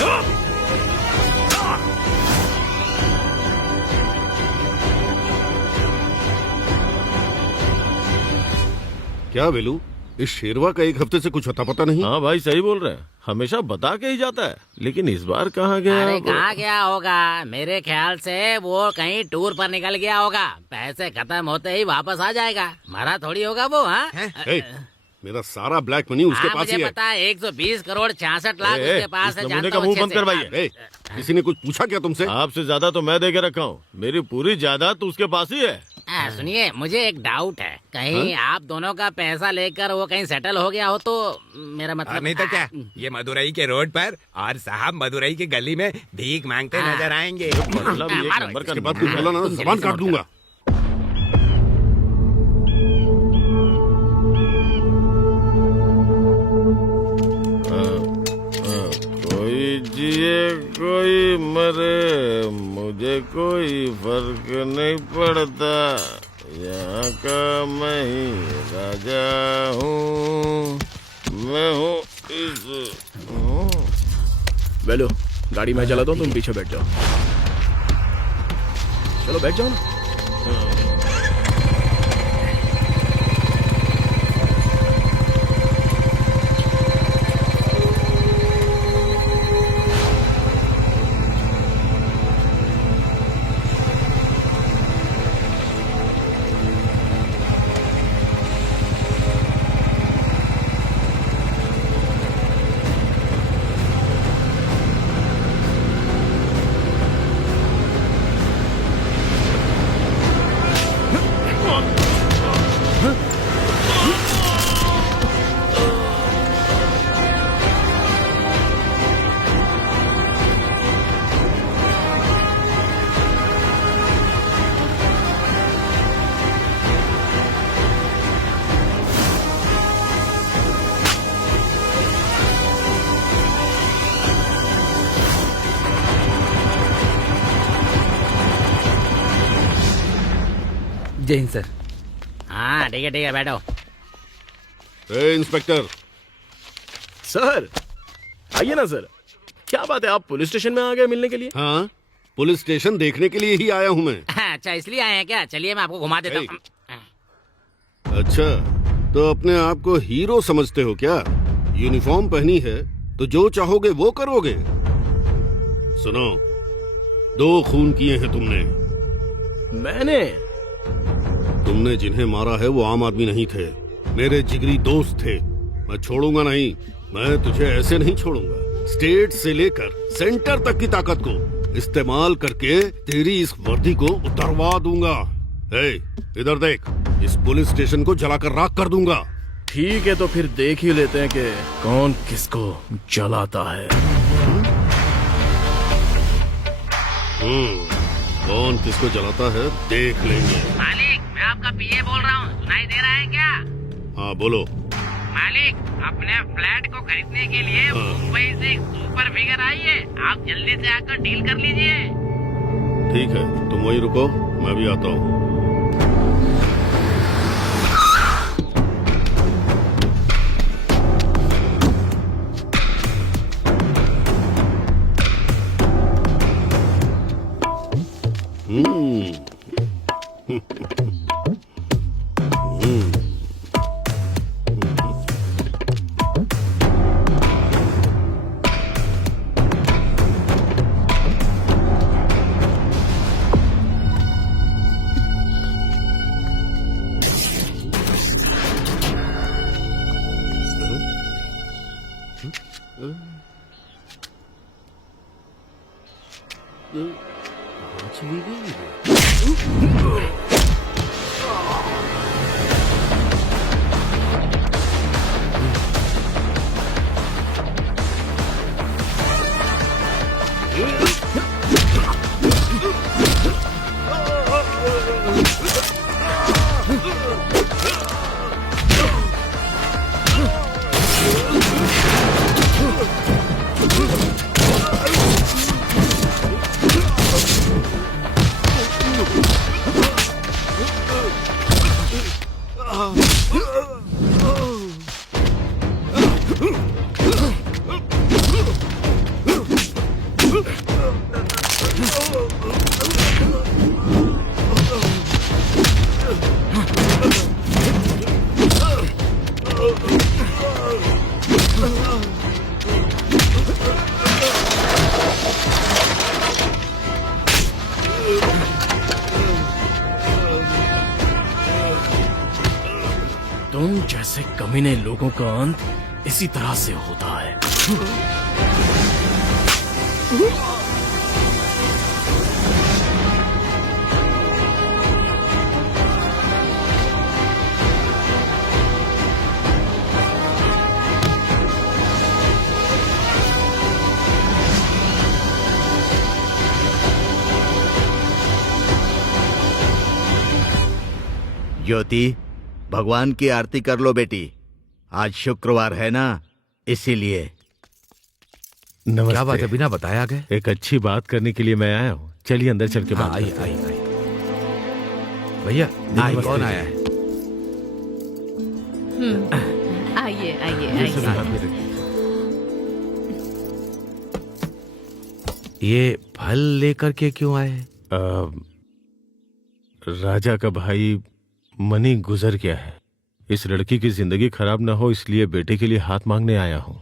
क्या बेलू, इस शेरवा का 1 हफ्ते से कुछ अता पता नहीं? हाँ भाई, सही बोल रहे हैं, हमेशा बता के ही जाता है, लेकिन इस बार कहाँ गया? अरे कहाँ गया होगा? मेरे ख्याल से वो कहीं टूर पर निकल गया होगा। पैसे खत्म होते ही वापस आ जाएगा। मरा थोड़ी होगा वो। हाँ, मेरा सारा ब्लैक मनी उसके पास ही है। पता है, 120 करोड़ 66 लाख उसके पास है। नमूने का मुंह बंद करवाइए। किसी ने कुछ पूछा क्या तुमसे? आपसे ज्यादा तो मैं दे के रखा हूँ, मेरी पूरी जायदाद तो उसके पास ही है। सुनिए, मुझे एक डाउट है, कहीं आप दोनों का पैसा लेकर वो कहीं सेटल हो गया हो तो मेरा मतलब। नहीं तो क्या, ये मदुरई के रोड पर और साहब मदुरई की गली में भीख मांगते नजर आएंगे। मतलब एक नंबर का बात कुछ बोला ना, जबान काट दूंगा। कोई जिए कोई मरे, मुझे कोई फर्क नहीं पड़ता, यहाँ का मैं ही राजा हूँ, मैं हूँ इस बेलो, गाड़ी मैं चलाता हूँ, तुम पीछे बैठ जाओ। चलो बैठ जाओ ना। जय हिंद सर। हाँ ठीक है बैठो। इंस्पेक्टर सर आइए ना सर। क्या बात है, आप पुलिस स्टेशन में आ गए मिलने के लिए? हाँ, पुलिस स्टेशन देखने के लिए ही आया हूँ मैं। अच्छा इसलिए आए हैं क्या? चलिए मैं आपको घुमा देता हूँ। अच्छा, तो अपने आप को हीरो समझते हो क्या? यूनिफॉर्म पहनी है तो जो चाहोगे वो करोगे। सुनो, 2 खून किए हैं तुमने। तुमने जिन्हें मारा है वो आम आदमी नहीं थे, मेरे जिगरी दोस्त थे। मैं छोड़ूंगा नहीं, मैं तुझे ऐसे नहीं छोड़ूंगा। स्टेट से लेकर सेंटर तक की ताकत को इस्तेमाल करके तेरी इस वर्दी को उतरवा दूंगा। इधर देख, इस पुलिस स्टेशन को जलाकर राख कर दूंगा। ठीक है, तो फिर देख ही लेते हैं कि कौन किसको जलाता है। कौन किसको जलाता है देख लेंगे। मालिक, मैं आपका पीए बोल रहा हूँ, सुनाई दे रहा है क्या? हाँ बोलो। मालिक, अपने फ्लैट को खरीदने के लिए मुंबई से एक सुपर फिगर आई है, आप जल्दी से आकर डील कर लीजिए। ठीक है, तुम वहीं रुको, मैं भी आता हूँ। तुम जैसे कमीने लोगों का अंत इसी तरह से होता है। ज्योति, भगवान की आरती कर लो बेटी। आज शुक्रवार है ना, इसीलिए। नमस्ते। क्या बात है, बिना बताया गए? एक अच्छी बात करने के लिए मैं आया हूँ। चलिए अंदर चल के बात आइए करते हैं। आइए आइए। भैया नमस्ते। कौन आया है? आइए आइए ये सब आइए। हाथ में रखिए। ये फल लेकर के क्यों आए? राजा का भाई मनी गुजर गया है। इस लड़की की जिंदगी खराब ना हो, इसलिए बेटे के लिए हाथ मांगने आया हूँ।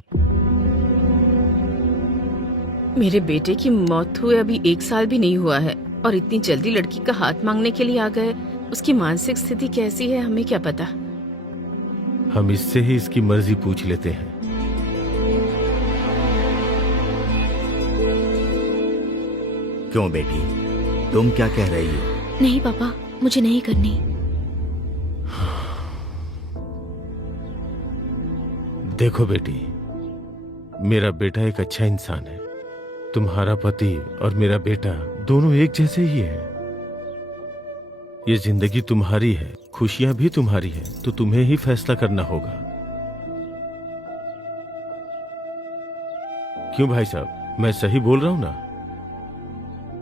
मेरे बेटे की मौत हुए अभी 1 साल भी नहीं हुआ है और इतनी जल्दी लड़की का हाथ मांगने के लिए आ गए। उसकी मानसिक स्थिति कैसी है हमें क्या पता। हम इससे ही इसकी मर्जी पूछ लेते हैं। क्यों बेटी, तुम क्या कह रही हो? नहीं पापा, मुझे नहीं करनी। देखो बेटी, मेरा बेटा एक अच्छा इंसान है। तुम्हारा पति और मेरा बेटा दोनों एक जैसे ही हैं। ये जिंदगी तुम्हारी है, खुशियां भी तुम्हारी है, तो तुम्हें ही फैसला करना होगा। क्यों भाई साहब, मैं सही बोल रहा हूं ना?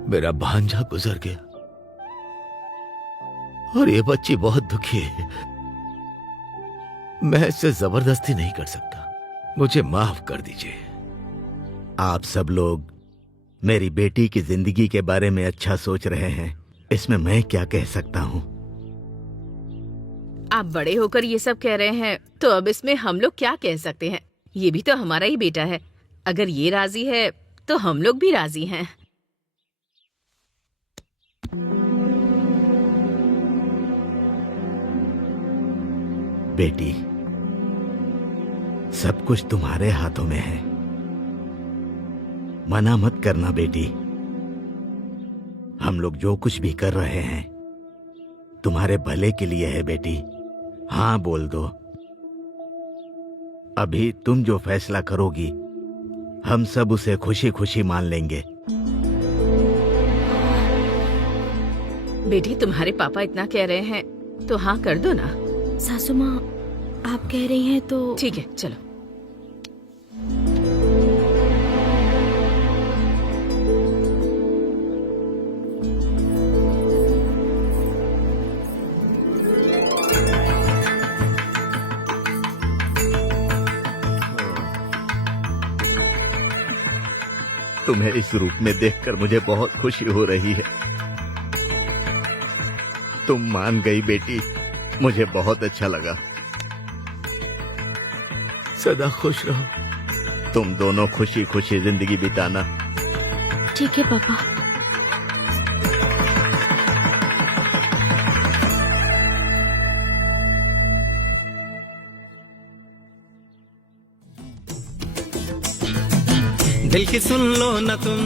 मेरा भांजा गुजर गया और ये बच्ची बहुत दुखी है। मैं इससे जबरदस्ती नहीं कर सकता, मुझे माफ कर दीजिए। आप सब लोग मेरी बेटी की जिंदगी के बारे में अच्छा सोच रहे हैं, इसमें मैं क्या कह सकता हूँ? आप बड़े होकर ये सब कह रहे हैं तो अब इसमें हम लोग क्या कह सकते हैं? ये भी तो हमारा ही बेटा है। अगर ये राजी है तो हम लोग भी राजी हैं। बेटी, सब कुछ तुम्हारे हाथों में है। मना मत करना बेटी। हम लोग जो कुछ भी कर रहे हैं तुम्हारे भले के लिए है बेटी। हाँ बोल दो। अभी तुम जो फैसला करोगी हम सब उसे खुशी खुशी मान लेंगे। बेटी, तुम्हारे पापा इतना कह रहे हैं तो हाँ कर दो ना। सासू माँ, आप कह रही हैं तो ठीक है, चलो। तुम्हें इस रूप में देखकर मुझे बहुत खुशी हो रही है। तुम मान गई बेटी, मुझे बहुत अच्छा लगा। सदा खुश रहो। तुम दोनों खुशी खुशी जिंदगी बिताना। ठीक है पापा। दिल की सुन लो न तुम।